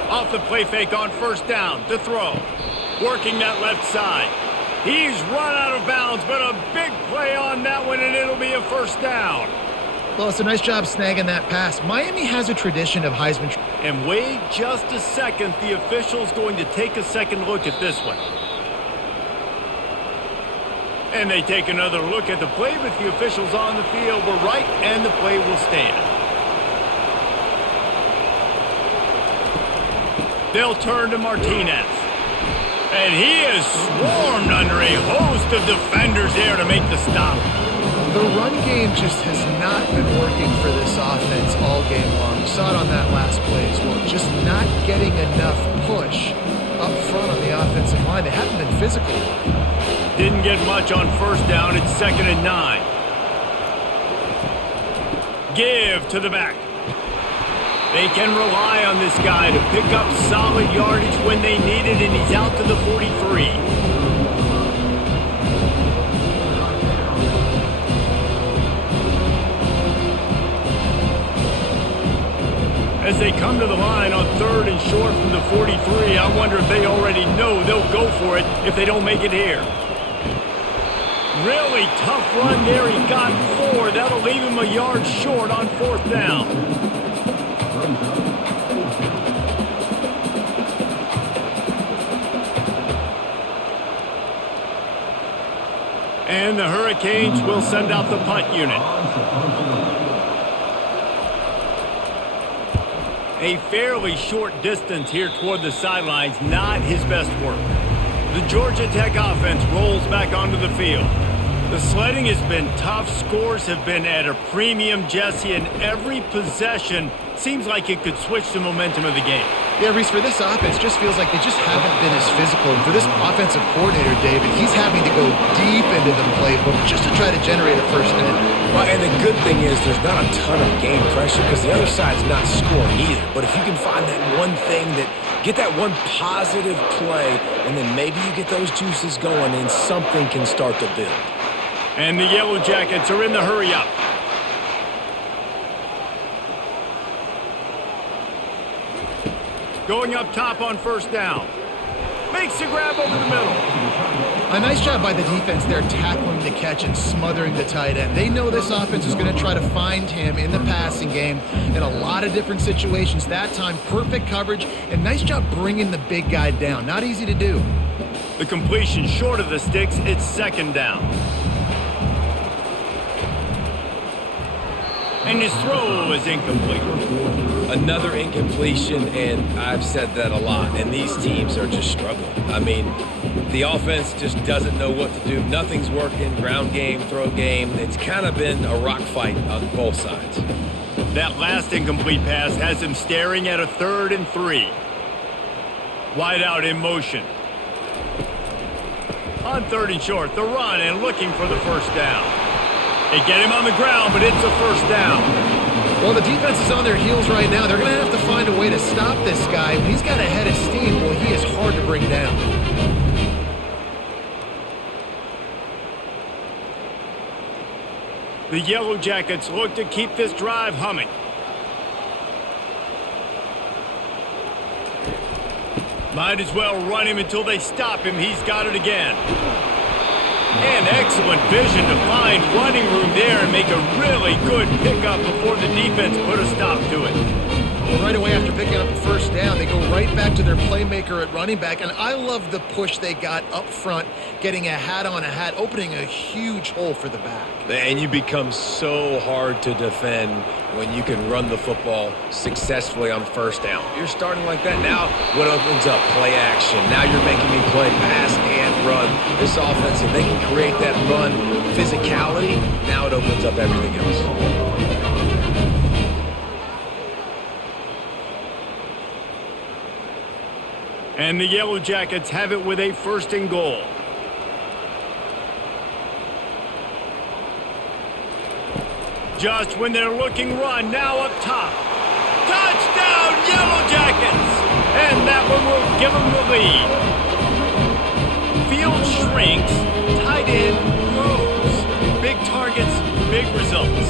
Off the play fake on first down to throw. Working that left side. He's run out of bounds, but a big play on that one, and it'll be a first down. Well, it's a nice job snagging that pass. Miami has a tradition of Heisman. And wait just a second. The official's going to take a second look at this one. And they take another look at the play, but the officials on the field were right, and the play will stand. They'll turn to Martinez. And he is swarmed under a host of defenders there to make the stop. The run game just has not been working for this offense all game long. You saw it on that last play as well. Just not getting enough push up front on the offensive line. They haven't been physical. Didn't get much on first down. It's 2nd and 9. Give to the back. They can rely on this guy to pick up solid yardage when they need it, and he's out to the 43. As they come to the line on 3rd and short from the 43, I wonder if they already know they'll go for it if they don't make it here. Really tough run there. He got 4. That'll leave him a yard short on 4th down. And the Hurricanes will send out the punt unit. A fairly short distance here toward the sidelines, not his best work. The Georgia Tech offense rolls back onto the field. The sledding has been tough. Scores have been at a premium, Jesse, and every possession seems like it could switch the momentum of the game. Yeah, Reese, for this offense, just feels like they just haven't been as physical. And for this offensive coordinator, David, he's having to go deep into the playbook just to try to generate a first down. Well, and the good thing is there's not a ton of game pressure because the other side's not scoring either. But if you can find that one thing get that one positive play, and then maybe you get those juices going and something can start to build. And the Yellow Jackets are in the hurry-up. Going up top on first down. Makes the grab over the middle. A nice job by the defense there tackling the catch and smothering the tight end. They know this offense is going to try to find him in the passing game in a lot of different situations. That time, perfect coverage, and nice job bringing the big guy down. Not easy to do. The completion short of the sticks. It's 2nd down. And his throw is incomplete. Another incompletion, and I've said that a lot, and these teams are just struggling. I mean, the offense just doesn't know what to do. Nothing's working, ground game, throw game. It's kind of been a rock fight on both sides. That last incomplete pass has him staring at a 3rd and 3. Wide out in motion. On 3rd and short, the run and looking for the first down. They get him on the ground, but it's a first down. Well, the defense is on their heels right now. They're going to have to find a way to stop this guy. When he's got a head of steam, well, he is hard to bring down. The Yellow Jackets look to keep this drive humming. Might as well run him until they stop him. He's got it again. And excellent vision to find running room there and make a really good pickup before the defense put a stop to it. Well, right away after picking up a first down, they go right back to their playmaker at running back. And I love the push they got up front, getting a hat on a hat, opening a huge hole for the back. And you become so hard to defend when you can run the football successfully on first down. You're starting like that. Now what opens up? Play action. Now you're making me play pass and run. This offense, if they can create that run physicality, now it opens up everything else. And the Yellow Jackets have it with a 1st and goal. Just when they're looking run, now up top. Touchdown, Yellow Jackets! And that one will give them the lead. Field shrinks, tight end grows. Big targets, big results.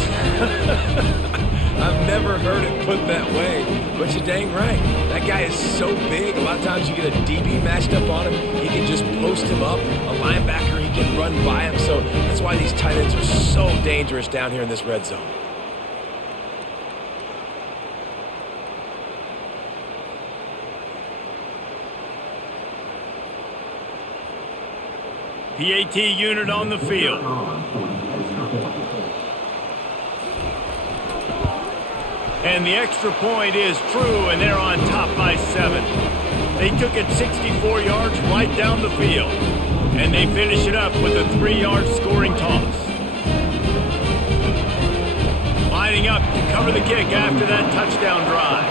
I've never heard it put that way, but you're dang right. That guy is so big, a lot of times you get a DB matched up on him. He can just post him up. A linebacker, he can run by him. So that's why these tight ends are so dangerous down here in this red zone. PAT unit on the field. And the extra point is true, and they're on top by 7. They took it 64 yards right down the field. And they finish it up with a 3-yard scoring toss. Lining up to cover the kick after that touchdown drive.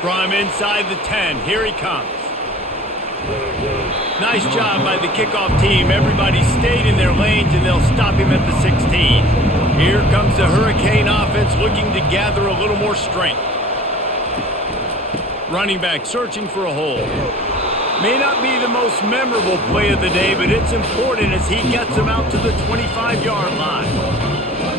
From inside the 10, here he comes. Nice job by the kickoff team. Everybody stayed in their lanes, and they'll stop him at the 16. Here comes the Hurricane offense looking to gather a little more strength. Running back searching for a hole. May not be the most memorable play of the day, but it's important as he gets them out to the 25-yard line.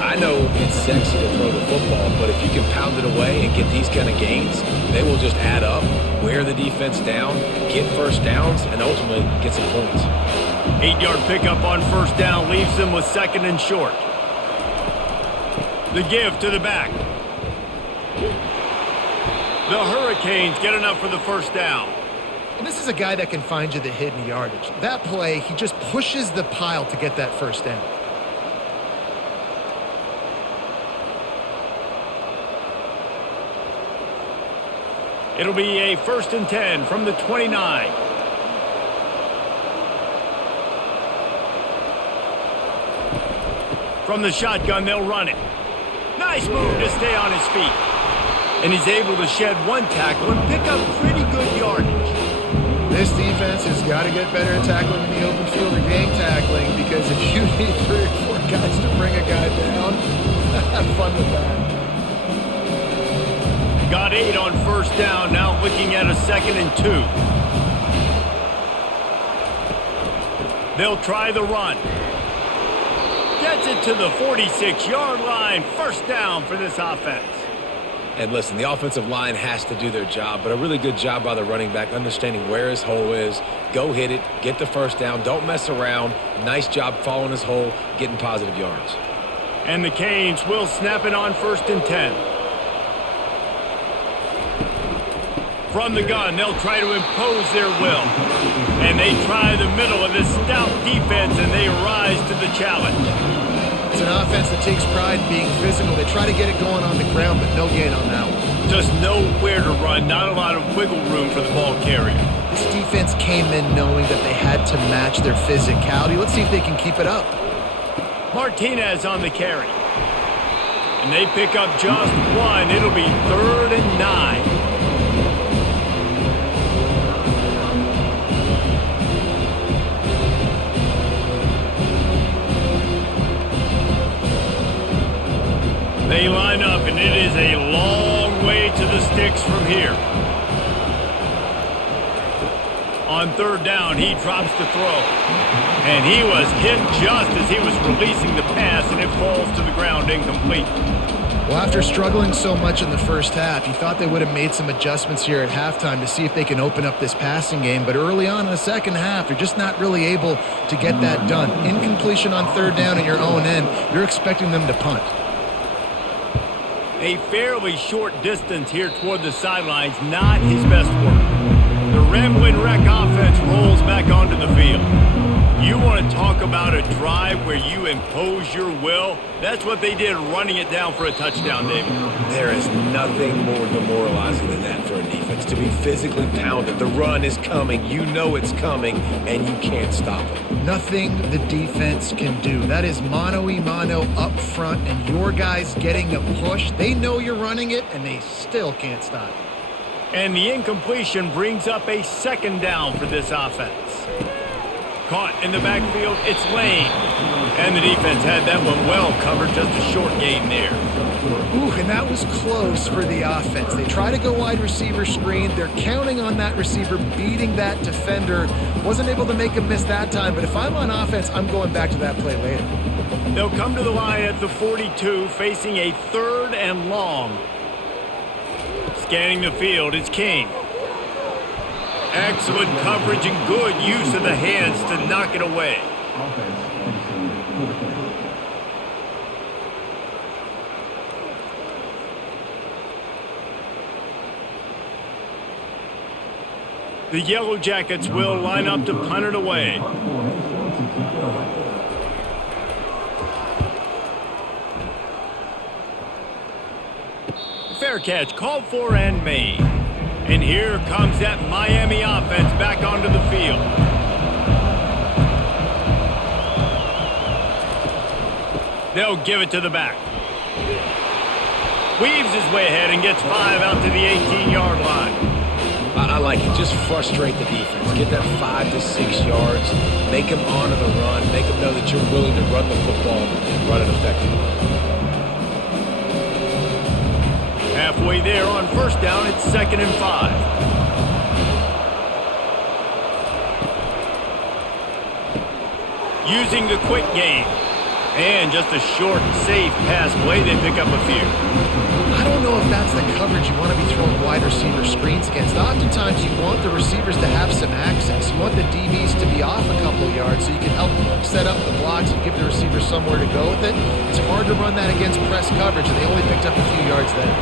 I know it's sexy to throw the football, but if you can pound it away and get these kind of gains, they will just add up, wear the defense down, get first downs, and ultimately get some points. 8-yard pickup on 1st down leaves them with 2nd and short. The give to the back. The Hurricanes get enough for the 1st down. And this is a guy that can find you the hidden yardage. That play, he just pushes the pile to get that 1st down. It'll be a 1st and 10 from the 29. From the shotgun, they'll run it. Nice move to stay on his feet. And he's able to shed 1 tackle and pick up pretty good yardage. This defense has got to get better at tackling in the open field or gang tackling, because if you need 3 or 4 guys to bring a guy down, have fun with that. Got 8 on 1st down, now looking at a 2nd and 2. They'll try the run. Gets it to the 46-yard line. 1st down for this offense. And listen, the offensive line has to do their job, but a really good job by the running back understanding where his hole is. Go hit it, get the 1st down, don't mess around. Nice job following his hole, getting positive yards. And the Canes will snap it on 1st and 10. From the gun, they'll try to impose their will. And they try the middle of this stout defense, and they rise to the challenge. It's an offense that takes pride in being physical. They try to get it going on the ground, but no gain on that one. Just nowhere to run, not a lot of wiggle room for the ball carrier. This defense came in knowing that they had to match their physicality. Let's see if they can keep it up. Martinez on the carry. And they pick up just 1. It'll be 3rd and 9. They line up, and it is a long way to the sticks from here. On 3rd down, he drops to throw. And he was hit just as he was releasing the pass, and it falls to the ground incomplete. Well, after struggling so much in the 1st half, you thought they would have made some adjustments here at halftime to see if they can open up this passing game. But early on in the 2nd half, they're just not really able to get that done. Incompletion on 3rd down at your own end, you're expecting them to punt. A fairly short distance here toward the sidelines, not his best work. The Ramblin' Wreck offense rolls back onto the field. You want to talk about a drive where you impose your will? That's what they did, running it down for a touchdown, David. There is nothing more demoralizing than that for a defense, to be physically pounded. The run is coming. You know it's coming, and you can't stop it. Nothing the defense can do. That is mano-a-mano up front, and your guys getting a push. They know you're running it, and they still can't stop it. And the incompletion brings up a second down for this offense. Caught in the backfield, it's Lane. And the defense had that one well covered, just a short gain there. Ooh, and that was close for the offense. They try to go wide receiver screen. They're counting on that receiver beating that defender. Wasn't able to make him miss that time, but if I'm on offense, I'm going back to that play later. They'll come to the line at the 42, facing a 3rd and long. Scanning the field, it's King. Excellent coverage and good use of the hands to knock it away. The Yellow Jackets will line up to punt it away. Fair catch called for and made. And here comes that Miami offense back onto the field. They'll give it to the back. Weaves his way ahead and gets 5 out to the 18-yard line. I like it. Just frustrate the defense. Get that 5 to 6 yards. Make them honor the run. Make them know that you're willing to run the football and run it effectively. Halfway there on first down, it's 2nd and 5. Using the quick game. And just a short, safe pass play, they pick up a few. I don't know if that's the coverage you want to be throwing wide receiver screens against. Oftentimes you want the receivers to have some access. You want the DBs to be off a couple of yards so you can help set up the blocks and give the receiver somewhere to go with it. It's hard to run that against press coverage, and they only picked up a few yards there.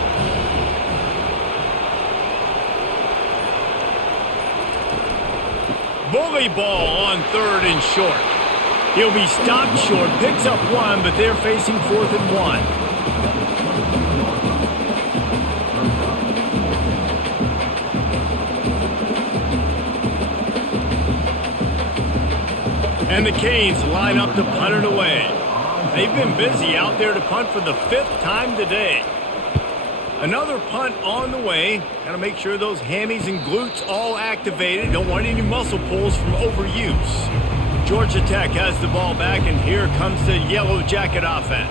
Bully ball on 3rd and short. He'll be stopped short, picks up 1, but they're facing 4th and 1. And the Canes line up to punt it away. They've been busy out there to punt for the 5th time today. Another punt on the way. Got to make sure those hammies and glutes all activated. Don't want any muscle pulls from overuse. Georgia Tech has the ball back, and here comes the Yellow Jacket offense.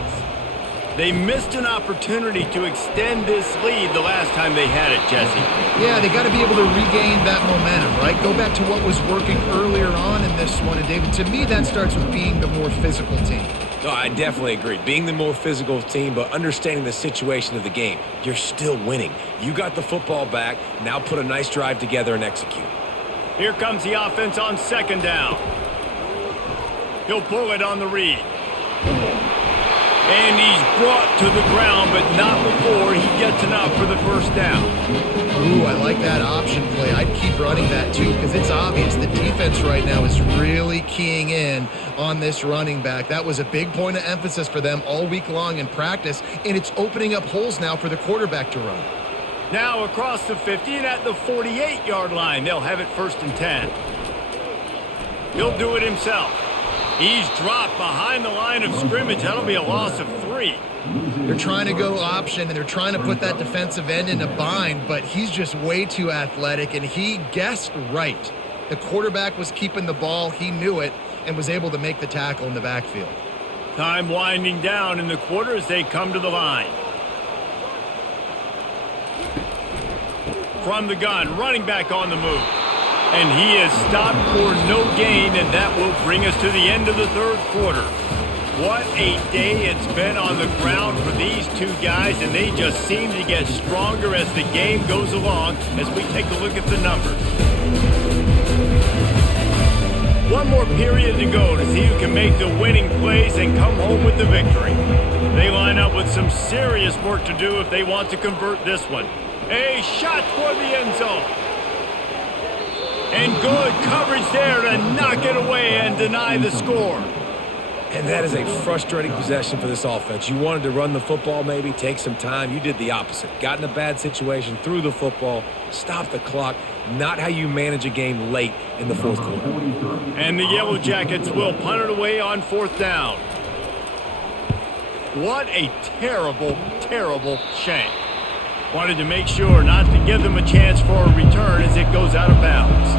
They missed an opportunity to extend this lead the last time they had it, Jesse. Yeah, they got to be able to regain that momentum, right? Go back to what was working earlier on in this one. And, David, to me, that starts with being the more physical team. No, I definitely agree. Being the more physical team, but understanding the situation of the game. You're still winning. You got the football back. Now put a nice drive together and execute. Here comes the offense on 2nd down. He'll pull it on the read. And he's brought to the ground, but not before he gets enough for the first down. Ooh, I like that option play. I'd keep running that too, because it's obvious the defense right now is really keying in on this running back. That was a big point of emphasis for them all week long in practice, and it's opening up holes now for the quarterback to run. Now across the 50 and at the 48-yard line, they'll have it 1st and 10. He'll do it himself. He's dropped behind the line of scrimmage. That'll be a loss of 3. They're trying to go option, and they're trying to put that defensive end in a bind, but he's just way too athletic, and he guessed right. The quarterback was keeping the ball. He knew it and was able to make the tackle in the backfield. Time winding down in the quarter as they come to the line. From the gun, running back on the move. And he is stopped for no gain, and that will bring us to the end of the 3rd quarter. What a day it's been on the ground for these two guys, and they just seem to get stronger as the game goes along as we take a look at the numbers. One more period to go to see who can make the winning plays and come home with the victory. They line up with some serious work to do if they want to convert this one. A shot toward the end zone. And good coverage there to knock it away and deny the score. And that is a frustrating possession for this offense. You wanted to run the football, maybe take some time. You did the opposite. Got in a bad situation, threw the football, stopped the clock. Not how you manage a game late in the fourth quarter. And the Yellow Jackets will punt it away on fourth down. What a terrible, terrible shank. Wanted to make sure not to give them a chance for a return as it goes out of bounds.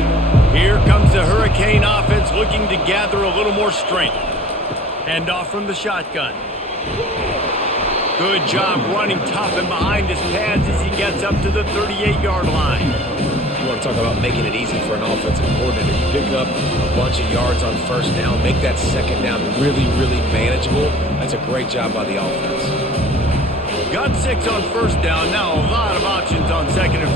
Here comes the Hurricane offense looking to gather a little more strength. Hand off from the shotgun. Good job running tough and behind his pads as he gets up to the 38-yard line. You want to talk about making it easy for an offensive coordinator. You pick up a bunch of yards on first down, make that second down really, really manageable. That's a great job by the offense. Got 6 on first down. Now a lot of options on second and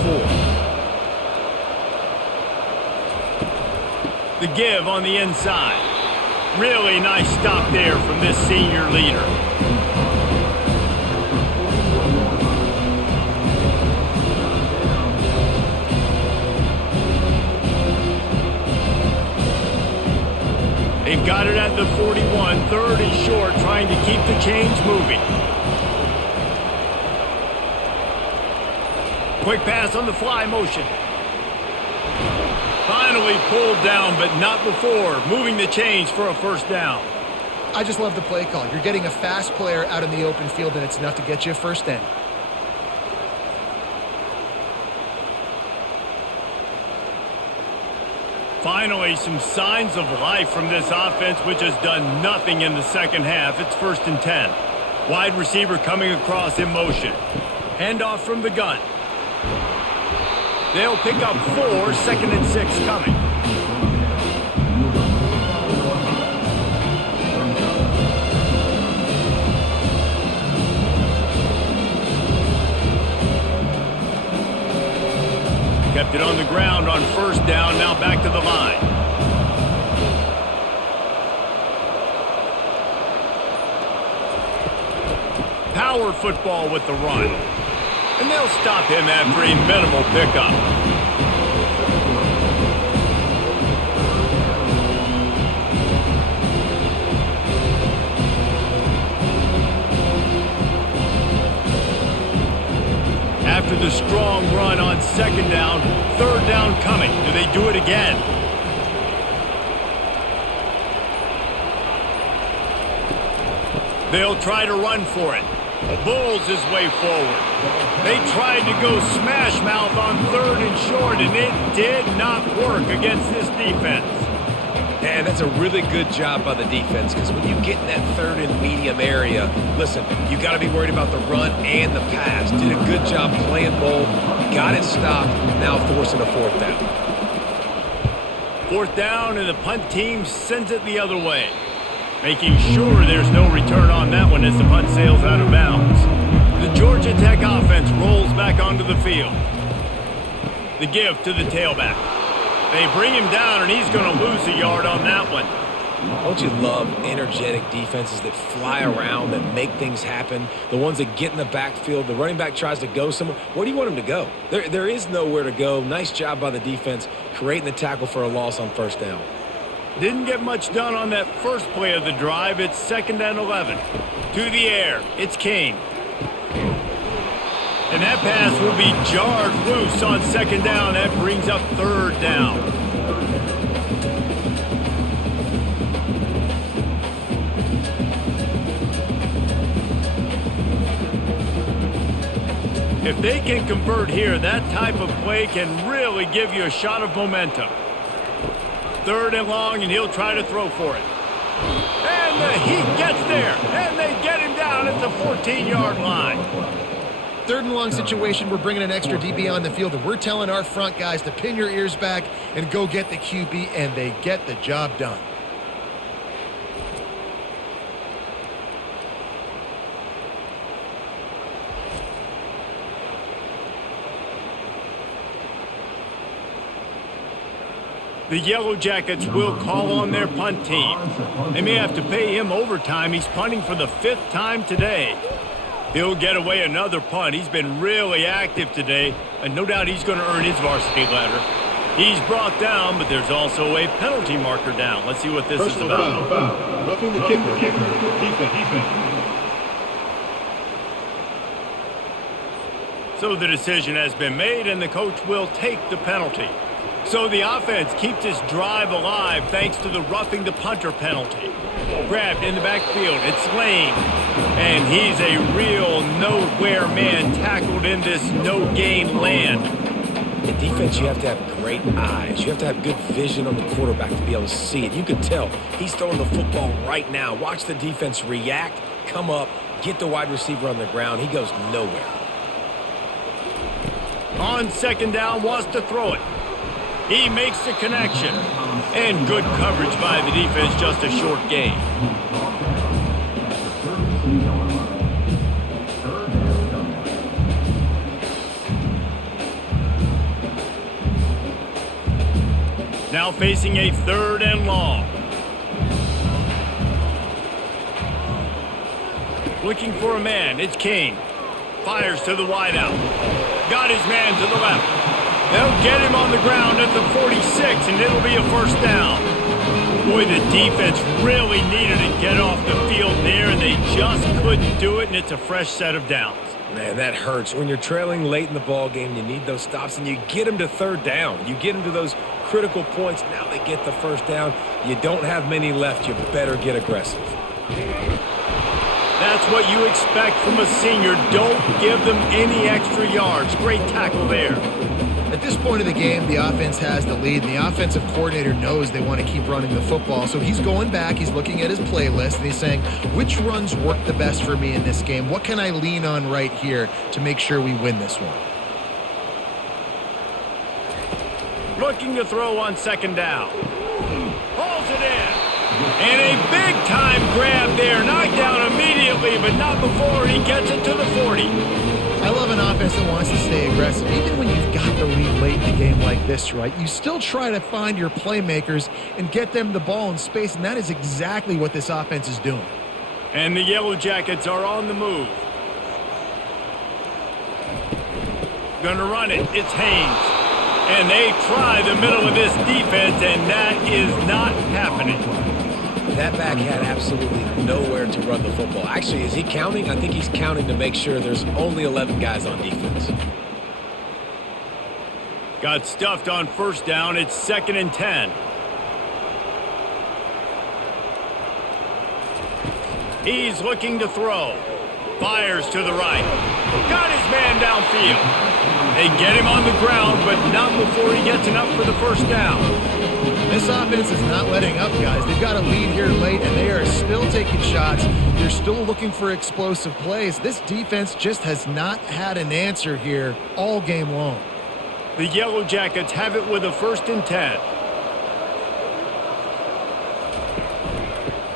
4. The give on the inside. Really nice stop there from this senior leader. They've got it at the 41, third and short, trying to keep the chains moving. Quick pass on the fly motion. Finally pulled down, but not before. Moving the chains for a first down. I just love the play call. You're getting a fast player out in the open field, and it's enough to get you a first down. Finally, some signs of life from this offense, which has done nothing in the second half. It's 1st and 10. Wide receiver coming across in motion. Handoff from the gun. They'll pick up 4, 2nd and 6 coming. Kept it on the ground on first down, now back to the line. Power football with the run. And they'll stop him after a minimal pickup. After the strong run on second down, third down coming. Do they do it again? They'll try to run for it. Bulls his way forward. They tried to go smash mouth on third and short, and it did not work against this defense. And that's a really good job by the defense, because when you get in that third and medium area, listen, you got to be worried about the run and the pass. Did a good job playing both, got it stopped, now forcing a fourth down. Fourth down, and the punt team sends it the other way, making sure there's no return on that one as the punt sails out of bounds. The Georgia Tech offense rolls back onto the field. The give to the tailback. They bring him down, and he's going to lose a yard on that one. Don't you love energetic defenses that fly around, that make things happen? The ones that get in the backfield, the running back tries to go somewhere. Where do you want him to go? There is nowhere to go. Nice job by the defense creating the tackle for a loss on first down. Didn't get much done on that first play of the drive. It's 2nd and 11. To the air. It's King. And that pass will be jarred loose on second down. That brings up third down. If they can convert here, that type of play can really give you a shot of momentum. 3rd and long, and he'll try to throw for it. And the Heat gets there, and they get him down at the 14-yard line. 3rd and long situation, we're bringing an extra DB on the field, and we're telling our front guys to pin your ears back and go get the QB, and they get the job done. The Yellow Jackets will call on their punt team. They may have to pay him overtime. He's punting for the 5th time today. He'll get away another punt. He's been really active today, and no doubt he's going to earn his varsity letter. He's brought down, but there's also a penalty marker down. Let's see what this is Personal about. foul. Roughing the kicker. Defense. So the decision has been made, and the coach will take the penalty. So the offense keeps this drive alive thanks to the roughing the punter penalty. Grabbed in the backfield, it's Lane. And he's a real nowhere man tackled in this no-gain land. In defense, you have to have great eyes. You have to have good vision on the quarterback to be able to see it. You can tell he's throwing the football right now. Watch the defense react, come up, get the wide receiver on the ground. He goes nowhere. On second down, wants to throw it. He makes the connection. And good coverage by the defense, just a short gain. Now facing a 3rd and long. Looking for a man, it's King. Fires to the wideout. Got his man to the left. They'll get him on the ground at the 46, and it'll be a 1st down. Boy, the defense really needed to get off the field there, and they just couldn't do it, and it's a fresh set of downs. Man, that hurts. When you're trailing late in the ball game, you need those stops, and you get them to 3rd down. You get them to those critical points. Now they get the 1st down. You don't have many left. You better get aggressive. That's what you expect from a senior. Don't give them any extra yards. Great tackle there. At this point of the game, the offense has the lead, and the offensive coordinator knows they want to keep running the football. So he's going back, he's looking at his playlist, and he's saying, which runs work the best for me in this game? What can I lean on right here to make sure we win this one? Looking to throw on 2nd down. Pulls it in. And a big-time grab there. Knocked down immediately, but not before he gets it to the 40. I love an offense that wants to stay aggressive. Even when you've got the lead late in the game like this, right, you still try to find your playmakers and get them the ball in space, and that is exactly what this offense is doing. And the Yellow Jackets are on the move. Gonna run it. It's Haynes. And they try the middle of this defense, and that is not happening. That back had absolutely nowhere to run the football. Actually, is he counting? I think he's counting to make sure there's only 11 guys on defense. Got stuffed on 1st down. It's 2nd and 10. He's looking to throw. Fires to the right. Got his man downfield. They get him on the ground, but not before he gets enough for the 1st down. This offense is not letting up, guys. They've got a lead here late, and they are still taking shots. They're still looking for explosive plays. This defense just has not had an answer here all game long. The Yellow Jackets have it with a 1st and 10.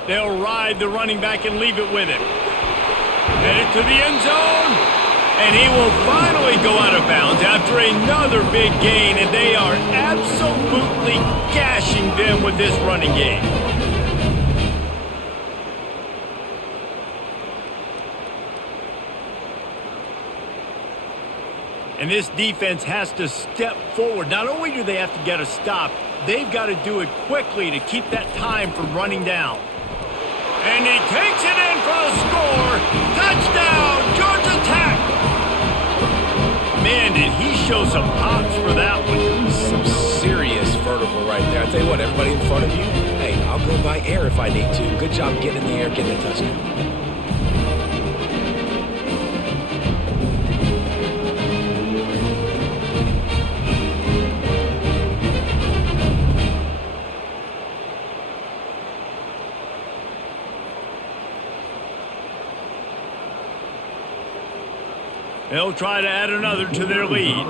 They'll ride the running back and leave it with him. Headed to the end zone. And he will finally go out of bounds after another big gain, and they are absolutely gashing them with this running game. And this defense has to step forward. Not only do they have to get a stop, they've got to do it quickly to keep that time from running down. And he takes it in for the score. Touchdown, Georgia Tech. Man, did he show some hops for that one. Some serious vertical right there. I tell you what, everybody in front of you, hey, I'll go by air if I need to. Good job getting in the air, getting a touchdown. They'll try to add another to their lead.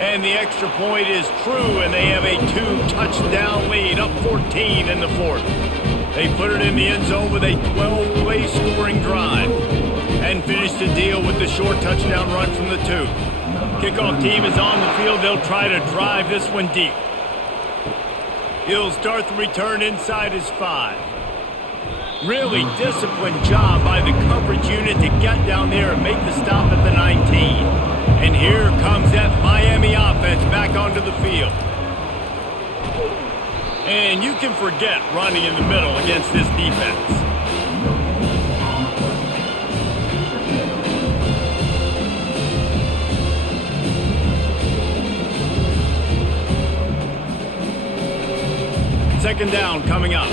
And the extra point is true, and they have a 2-touchdown lead, up 14 in the 4th. They put it in the end zone with a 12-play scoring drive and finish the deal with the short touchdown run from the 2. Kickoff team is on the field. They'll try to drive this one deep. He'll start the return inside his 5. Really disciplined job by the coverage unit to get down there and make the stop at the 19. And here comes that Miami offense back onto the field. And you can forget running in the middle against this defense. Second down coming up.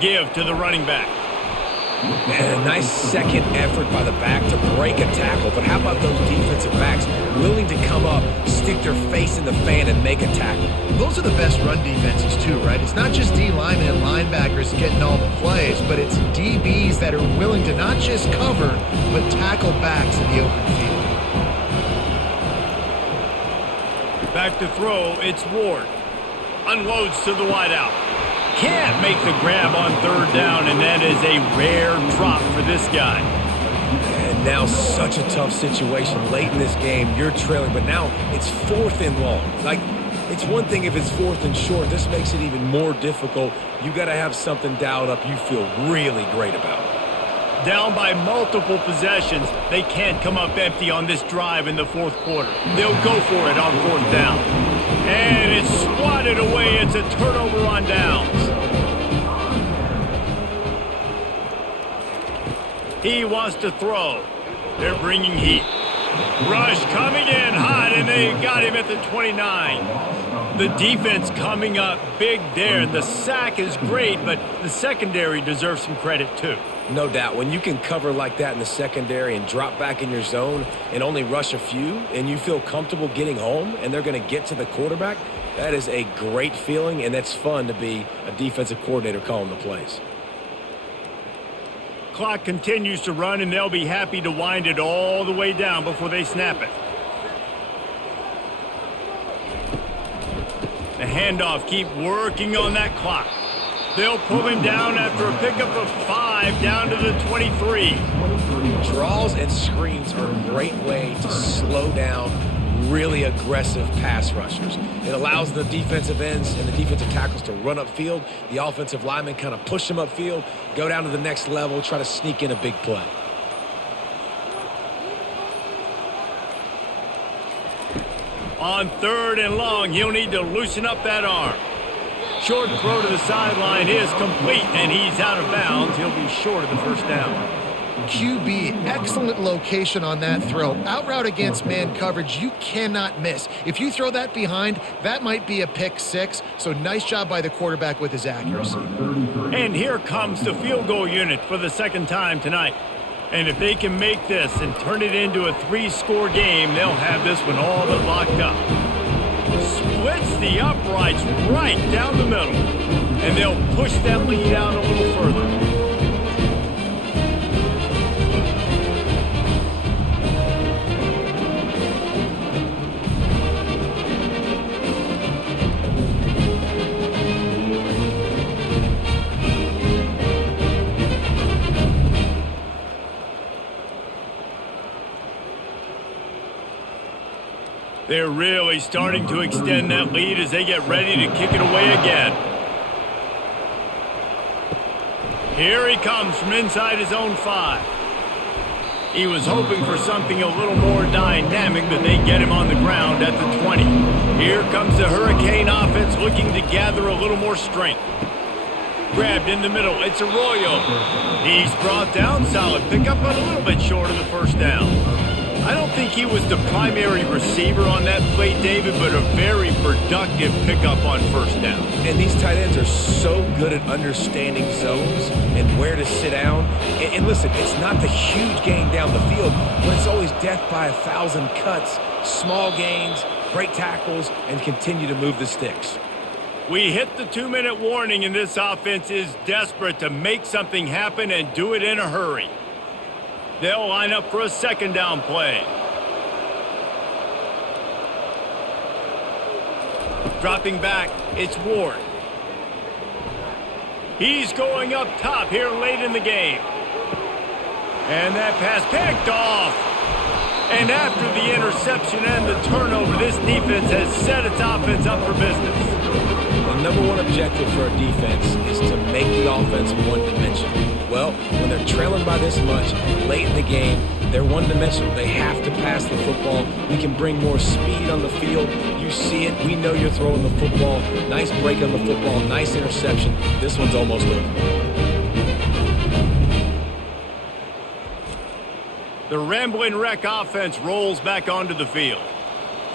Give to the running back. And a nice second effort by the back to break a tackle. But how about those defensive backs willing to come up, stick their face in the fan, and make a tackle? Those are the best run defenses too, right? It's not just D linemen and linebackers getting all the plays, but it's DBs that are willing to not just cover, but tackle backs in the open field. Back to throw, it's Ward. Unloads to the wideout. Can't make the grab on third down, and that is a rare drop for this guy. And now such a tough situation. Late in this game, you're trailing, but now it's 4th and long. Like, it's one thing if it's 4th and short. This makes it even more difficult. You got to have something dialed up you feel really great about. Down by multiple possessions, they can't come up empty on this drive in the fourth quarter. They'll go for it on 4th down. And it's swatted away. It's a turnover on downs. He wants to throw. They're bringing heat. Rush coming in hot, and they got him at the 29. The defense coming up big there. The sack is great, but the secondary deserves some credit too. No doubt. When you can cover like that in the secondary and drop back in your zone and only rush a few, and you feel comfortable getting home and they're going to get to the quarterback, that is a great feeling, and that's fun to be a defensive coordinator calling the plays. Clock continues to run, and they'll be happy to wind it all the way down before they snap it. The handoff, keep working on that clock. They'll pull him down after a pickup of 5 down to the 23. Draws and screens are a great way to slow down really aggressive pass rushers. It allows the defensive ends and the defensive tackles to run upfield. The offensive linemen kind of push them upfield, go down to the next level, try to sneak in a big play. On 3rd and long, he'll need to loosen up that arm. Short throw to the sideline is complete, and he's out of bounds. He'll be short of the first down. QB, excellent location on that throw. Out route against man coverage, you cannot miss. If you throw that behind, that might be a pick 6. So nice job by the quarterback with his accuracy. And here comes the field goal unit for the second time tonight. And if they can make this and turn it into a 3-score game, they'll have this one all but locked up. Splits the uprights right down the middle. And they'll push that lead out a little further. They're really starting to extend that lead as they get ready to kick it away again. Here he comes from inside his own 5. He was hoping for something a little more dynamic, but they get him on the ground at the 20. Here comes the Hurricane offense looking to gather a little more strength. Grabbed in the middle, it's Arroyo. He's brought down, solid pickup, but a little bit short of the first down. I don't think he was the primary receiver on that play, David, but a very productive pickup on first down. And these tight ends are so good at understanding zones and where to sit down. And listen, it's not the huge gain down the field, but it's always death by 1,000 cuts, small gains, great tackles, and continue to move the sticks. We hit the 2-minute warning, and this offense is desperate to make something happen and do it in a hurry. They'll line up for a second down play. Dropping back, it's Ward. He's going up top here late in the game. And that pass picked off. And after the interception and the turnover, this defense has set its offense up for business. The number one objective for a defense is to make the offense one-dimensional. Well, when they're trailing by this much late in the game, they're one-dimensional. They have to pass the football. We can bring more speed on the field. You see it. We know you're throwing the football. Nice break on the football. Nice interception. This one's almost over. The Ramblin' Wreck offense rolls back onto the field.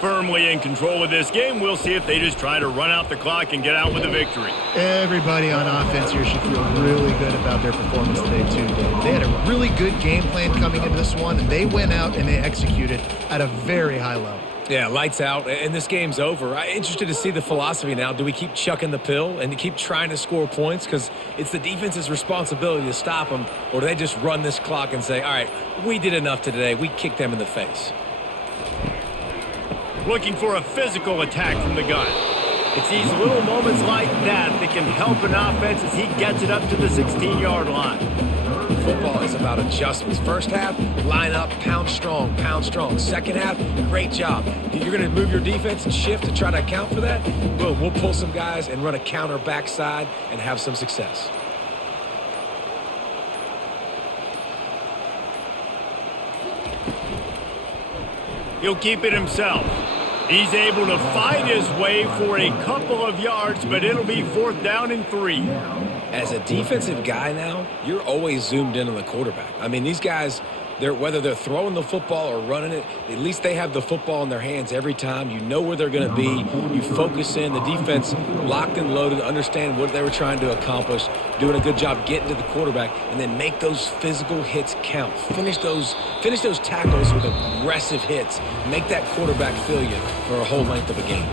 Firmly in control of this game, we'll see if they just try to run out the clock and get out with a victory. Everybody on offense here should feel really good about their performance today, too, Dave. They had a really good game plan coming into this one, and they went out and they executed at a very high level. Yeah, lights out, and this game's over. I'm interested to see the philosophy now. Do we keep chucking the pill and keep trying to score points? Because it's the defense's responsibility to stop them, or do they just run this clock and say, all right, we did enough today. We kicked them in the face. Looking for a physical attack from the gun. It's these little moments like that that can help an offense as he gets it up to the 16-yard line. Football is about adjustments. First half, line up, pound strong, pound strong. Second half, great job. You're going to move your defense and shift to try to account for that? Boom, we'll pull some guys and run a counter backside and have some success. He'll keep it himself. He's able to fight his way for a couple of yards, but it'll be 4th down and 3. As a defensive guy now, you're always zoomed in on the quarterback. I mean, these guys, whether they're throwing the football or running it, at least they have the football in their hands every time. You know where they're going to be. You focus in. The defense locked and loaded, understand what they were trying to accomplish, doing a good job getting to the quarterback, and then make those physical hits count. Finish those tackles with aggressive hits. Make that quarterback feel you for a whole length of a game.